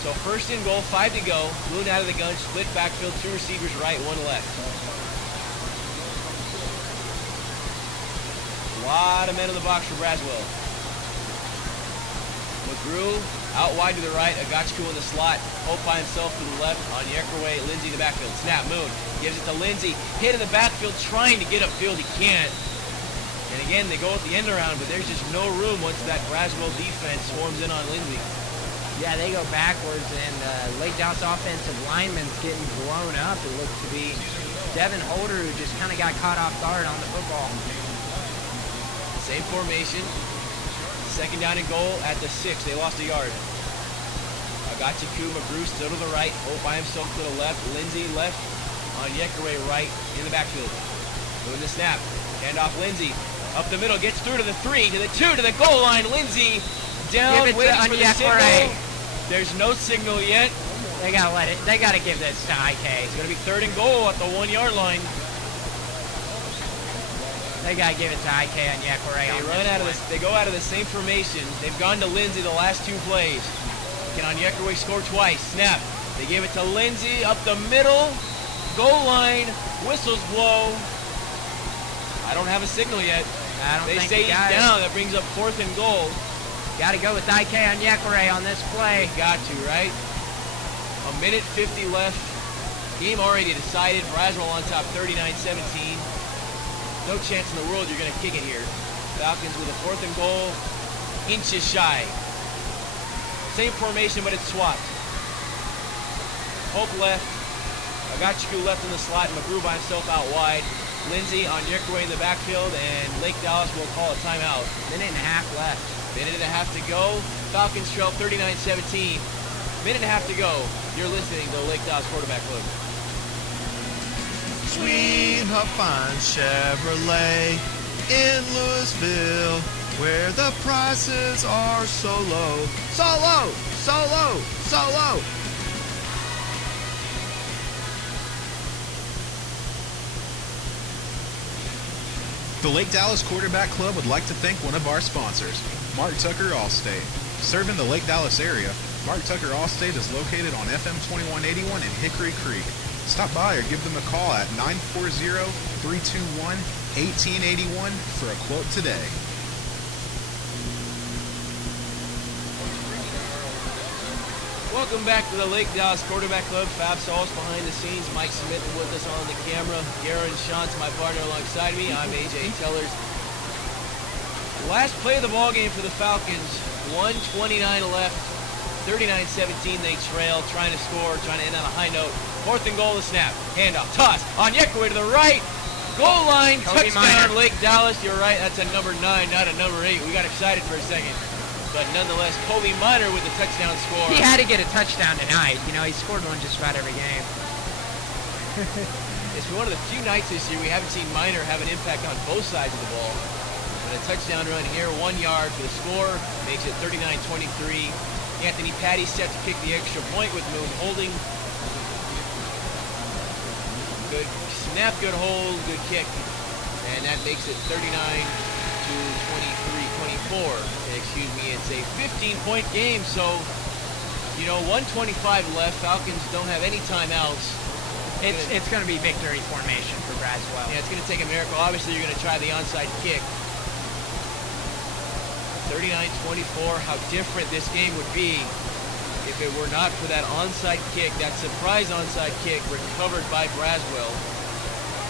So first and goal, 5 to go. Moon out of the gun, split backfield, 2 receivers right, 1 left. A lot of men in the box for Braswell. McGrew out wide to the right, Agachku in the slot. Hope by himself to the left, on Yeckerway, Lindsey in the backfield. Snap, Moon gives it to Lindsey. Hit in the backfield, trying to get upfield, he can't. And again, they go at the end around, but there's just no room once that Braswell defense swarms in on Lindsey. Yeah, they go backwards, and Lake Dallas offensive lineman's getting blown up. It looks to be Devin Holder, who just kind of got caught off guard on the football. Same formation. Second down and goal at the 6. They lost a yard. Agachku, McGrew still to the right. Hope by himself to the left. Lindsey left on Yeckerway right in the backfield. Moving the snap. Hand off Lindsey. Up the middle. Gets through to the 3, to the 2, to the goal line. Lindsey down, waiting for the signal. There's no signal yet. They gotta let it. They gotta give this to IK. It's gonna be 3rd and goal at the 1-yard line. They gotta give it to IK on Yeckerway. They run out of this. They go out of the same formation. They've gone to Lindsey the last 2 plays. Can on Yeckerway score twice? Snap. They gave it to Lindsey up the middle. Goal line. Whistles blow. I don't have a signal yet. I don't they think say he's down. That brings up 4th and goal. Got to go with IK on Yeckerway on this play. Got to, right? 1:50 left. Game already decided. Braswell on top, 39-17. No chance in the world you're going to kick it here. Falcons with a 4th and goal, inches shy. Same formation, but it's swapped. Hope left. Agachku left in the slot, and McGrew by himself out wide. Lindsey on Yeckerway in the backfield, and Lake Dallas will call a timeout. Minute and a half left. Minute and a half to go. Falcons trail 39-17. Minute and a half to go. You're listening to the Lake Dallas Quarterback Club. Sweet Fine Chevrolet in Louisville, where the prices are so low. So low, so low, so low. The Lake Dallas Quarterback Club would like to thank one of our sponsors, Mark Tucker Allstate. Serving the Lake Dallas area, Mark Tucker Allstate is located on FM 2181 in Hickory Creek. Stop by or give them a call at 940-321-1881 for a quote today. Welcome back to the Lake Dallas Quarterback Club. Fab Sauce behind the scenes. Mike Smith with us on the camera. Garen Shantz, my partner alongside me. I'm AJ Tellers. Last play of the ball game for the Falcons. 1:29 left. 39-17 they trail. Trying to score. Trying to end on a high note. 4th and goal to snap. Handoff. Toss. On Yeckerway to the right. Goal line. Kobe Touchdown Minor. Lake Dallas. You're right. That's a number 9, not a number 8. We got excited for a second. But nonetheless, Kobe Minor with the touchdown score. He had to get a touchdown tonight. You know, he scored one just about every game. It's one of the few nights this year we haven't seen Minor have an impact on both sides of the ball. But a touchdown run here, 1 yard for the score, makes it 39-23. Anthony Patty set to kick the extra point with Moon holding. Good snap, good hold, good kick. And that makes it 39-24. Excuse me, it's a 15-point game, so, 1:25 left. Falcons don't have any timeouts. It's going to be victory formation for Braswell. Yeah, it's going to take a miracle. Obviously, you're going to try the onside kick. 39-24. How different this game would be if it were not for that onside kick, that surprise onside kick recovered by Braswell.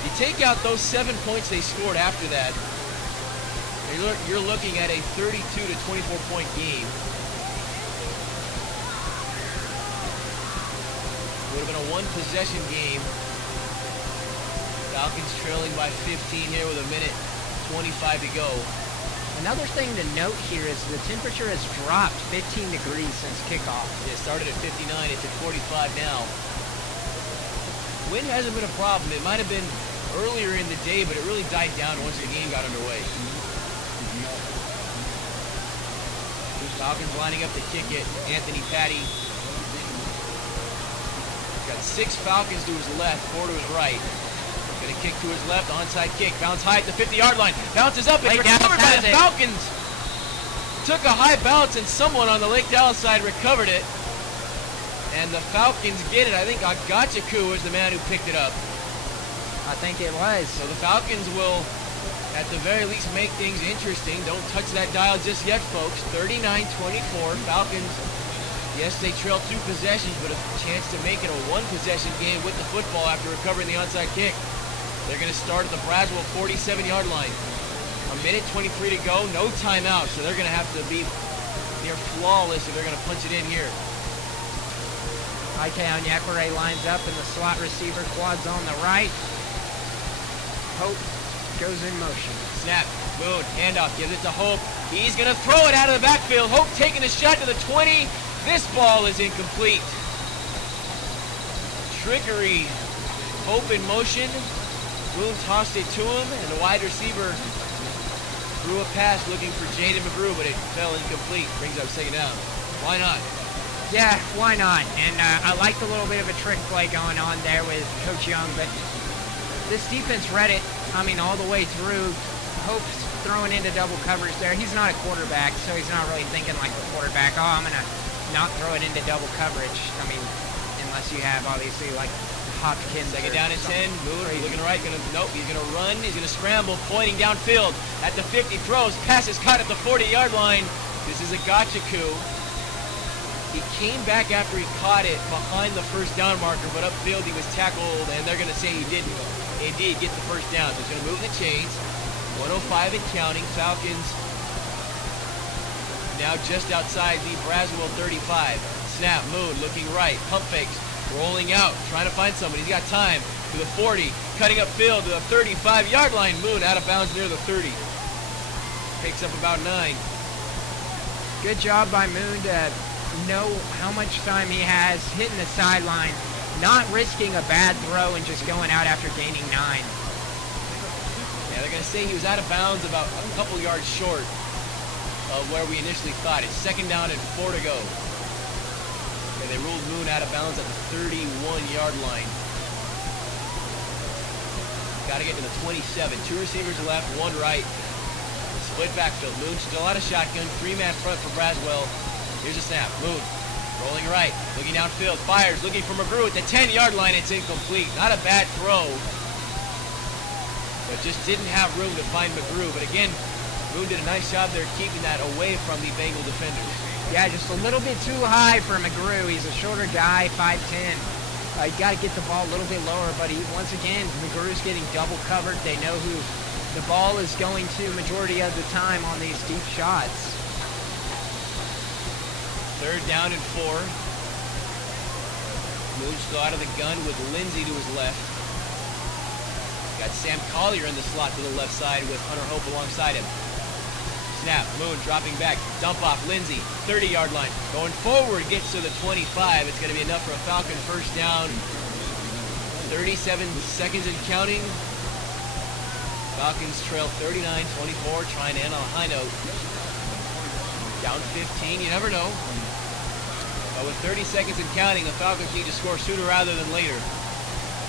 You take out those 7 points they scored after that, you're looking at a 32-24 point game. Would have been a one possession game. Falcons trailing by 15 here with 1:25 to go. Another thing to note here is the temperature has dropped 15 degrees since kickoff. It started at 59, it's at 45 now. Wind hasn't been a problem. It might have been earlier in the day, but it really died down once the game got underway. Falcons lining up to kick it. Anthony Patty. Got 6 Falcons to his left, 4 to his right. Gonna kick to his left, onside kick. Bounce high at the 50-yard line. Bounces up and recovered by the Falcons. Took a high bounce and someone on the Lake Dallas side recovered it. And the Falcons get it. I think Agachiku was the man who picked it up. I think it was. So the Falcons will, at the very least, make things interesting. Don't touch that dial just yet, folks. 39-24. Falcons, yes, they trail 2 possessions, but a chance to make it a 1-possession game with the football after recovering the onside kick. They're going to start at the Braswell 47-yard line. 1:23 to go, no timeout, so they're going to have to be near flawless if they're going to punch it in here. Ike Onyekure lines up in the slot receiver, quads on the right. Hope goes in motion. Snap, Moon, handoff, gives it to Hope. He's going to throw it out of the backfield. Hope taking a shot to the 20. This ball is incomplete. Trickery. Hope in motion. Moon tossed it to him, and the wide receiver threw a pass looking for Jaden McGrew, but it fell incomplete. Brings up second down. Why not? Yeah, why not? And I liked a little bit of a trick play going on there with Coach Young, but this defense read it, all the way through. Hope's throwing into double coverage there. He's not a quarterback, so he's not really thinking like a quarterback. Oh, I'm going to not throw it into double coverage. Unless you have, obviously, like Hopkins. Second down and 10. Moon looking right. Nope, he's going to run. He's going to scramble, pointing downfield. At the 50, throws. Pass is caught at the 40-yard line. This is Agachiku. He came back after he caught it behind the first down marker, but upfield he was tackled, and they're going to say he didn't indeed get the first down. So he's going to move the chains. 105 and counting. Falcons now just outside the Braswell 35. Snap, Moon looking right. Pump fakes. Rolling out, trying to find somebody. He's got time to the 40, cutting upfield to the 35-yard line. Moon out of bounds near the 30. Picks up about 9. Good job by Moon to know how much time he has, hitting the sideline, not risking a bad throw and just going out after gaining 9. Yeah, they're going to say he was out of bounds about a couple yards short of where we initially thought. It's second down and 4 to go. They ruled Moon out of bounds at the 31-yard line. Got to get to the 27. 2 receivers left, 1 right. Split backfield. Moon still out of shotgun. 3-man front for Braswell. Here's a snap. Moon rolling right. Looking downfield. Fires. Looking for McGrew at the 10-yard line. It's incomplete. Not a bad throw. But just didn't have room to find McGrew. But again, Moon did a nice job there keeping that away from the Bengal defenders. Yeah, just a little bit too high for McGrew. He's a shorter guy, 5'10". You got to get the ball a little bit lower, but once again, McGrew's getting double covered. They know who the ball is going to majority of the time on these deep shots. Third down and 4. Moon still out of the gun with Lindsey to his left. Got Sam Collier in the slot to the left side with Hunter Hope alongside him. Snap, Moon dropping back, dump off Lindsey, 30-yard line. Going forward, gets to the 25. It's going to be enough for a Falcon first down. 37 seconds and counting. Falcons trail 39-24, trying to end on a high note. Down 15, you never know. But with 30 seconds and counting, the Falcons need to score sooner rather than later.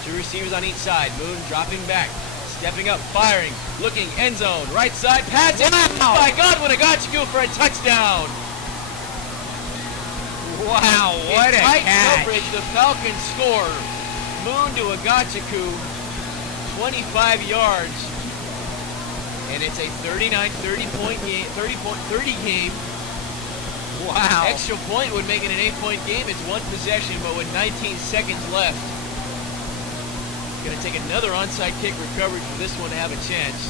2 receivers on each side. Moon dropping back. Stepping up, firing, looking, end zone, right side, pass, and oh my God, what a Agachiku for a touchdown! Wow, what a tight catch! coverage, the Falcons score. Moon to Agachiku, 25 yards. And it's a 39-30 game, 30 game. Wow. Extra point would make it an 8-point game. It's one possession, but with 19 seconds left, going to take another onside kick recovery for this one to have a chance.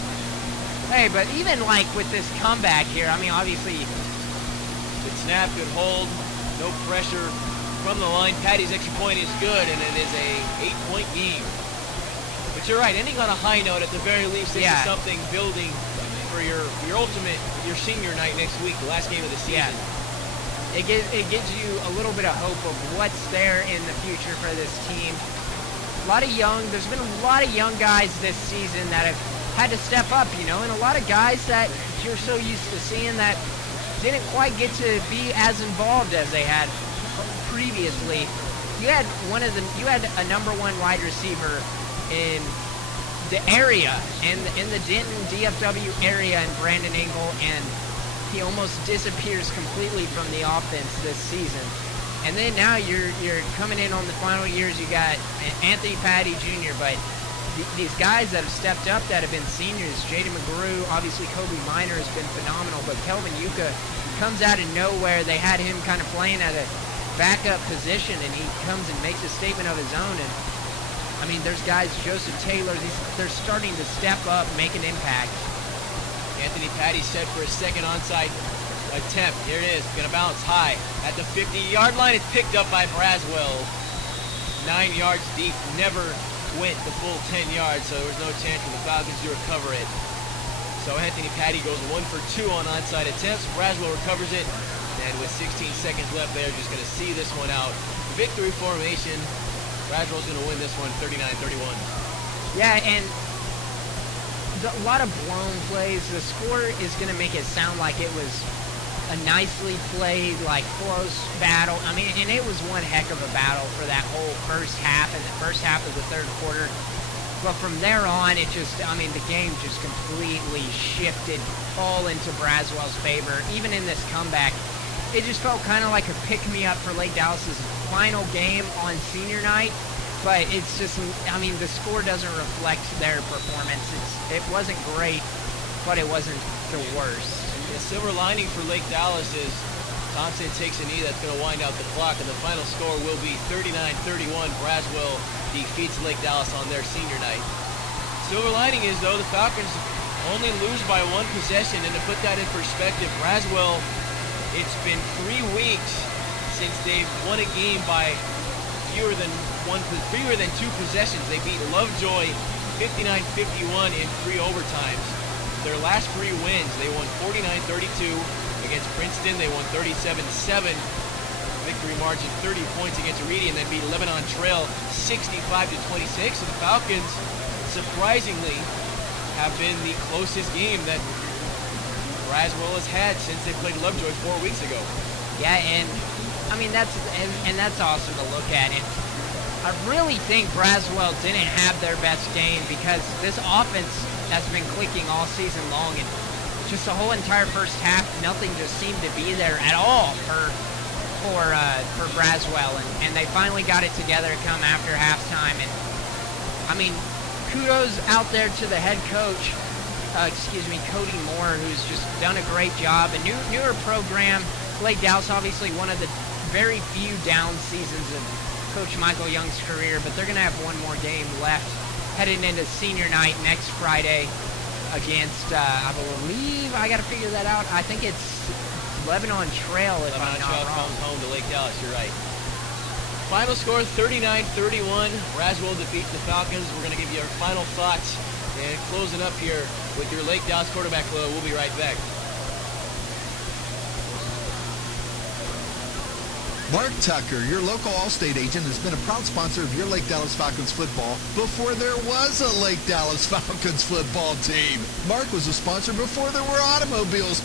Hey, but even like with this comeback here, I mean, obviously, Good snap, good hold, no pressure from the line. Patty's extra point is good, and it is a 8-point game. But you're right, ending on a high note at the very least. This is something building for your ultimate, your senior night next week, the last game of the season. Yeah. It gives you a little bit of hope of what's there in the future for this team. There's been a lot of young guys this season that have had to step up, you know, and a lot of guys that you're so used to seeing that didn't quite get to be as involved as they had previously. You had a number one wide receiver in the area, in the Denton DFW area, in Brandon Engel, and he almost disappears completely from the offense this season. And then now you're coming in on the final years. You got Anthony Patty Jr., but these guys that have stepped up that have been seniors, Jaden McGrew, obviously Kobe Minor has been phenomenal, but Kelvin Yuka comes out of nowhere. They had him kind of playing at a backup position, and he comes and makes a statement of his own. And I mean, there's guys, Joseph Taylor, they're starting to step up, make an impact. Anthony Patty set for a second onside attempt. Here it is, going to bounce high at the 50-yard line. It's picked up by Braswell. 9 yards deep, never went the full 10 yards, so there was no chance for the Falcons to recover it. So Anthony Patty goes 1 for 2 on onside attempts. Braswell recovers it, and with 16 seconds left, they're just going to see this one out. Victory formation. Braswell's going to win this one 39-31. Yeah, and a lot of blown plays. The score is going to make it sound like it was a nicely played, like, close battle. I mean, and it was one heck of a battle for that whole first half and the first half of the third quarter. But from there on, the game just completely shifted all into Braswell's favor. Even in this comeback, it just felt kind of like a pick-me-up for Lake Dallas's final game on senior night. But it's just, the score doesn't reflect their performance. It wasn't great, but it wasn't the worst. The silver lining for Lake Dallas is Thompson takes a knee that's going to wind out the clock, and the final score will be 39-31. Braswell defeats Lake Dallas on their senior night. Silver lining is, though, the Falcons only lose by 1 possession, and to put that in perspective, Braswell, it's been 3 weeks since they've won a game by fewer than 2 possessions. They beat Lovejoy 59-51 in 3 overtimes. Their last 3 wins, they won 49-32 against Princeton. They won 37-7. Victory margin 30 points against Reedy, and then beat Lebanon Trail 65-26. So the Falcons, surprisingly, have been the closest game that Braswell has had since they played Lovejoy 4 weeks ago. Yeah, and that's awesome to look at. And I really think Braswell didn't have their best game because this offense has been clicking all season long, and just the whole entire first half, nothing just seemed to be there at all for Braswell, and they finally got it together to come after halftime. And kudos out there to the head coach, Cody Moore, who's just done a great job. A newer program. Lake Dallas, obviously one of the very few down seasons of Coach Michael Young's career, but they're going to have one more game left heading into senior night next Friday against, I believe, I got to figure that out. I think it's Lebanon Trail, if I'm not wrong. Comes home to Lake Dallas, you're right. Final score 39-31. Braswell defeats the Falcons. We're going to give you our final thoughts and closing up here with your Lake Dallas Quarterback Club. We'll be right back. Mark Tucker, your local Allstate agent, has been a proud sponsor of your Lake Dallas Falcons football before there was a Lake Dallas Falcons football team. Mark was a sponsor before there were automobiles.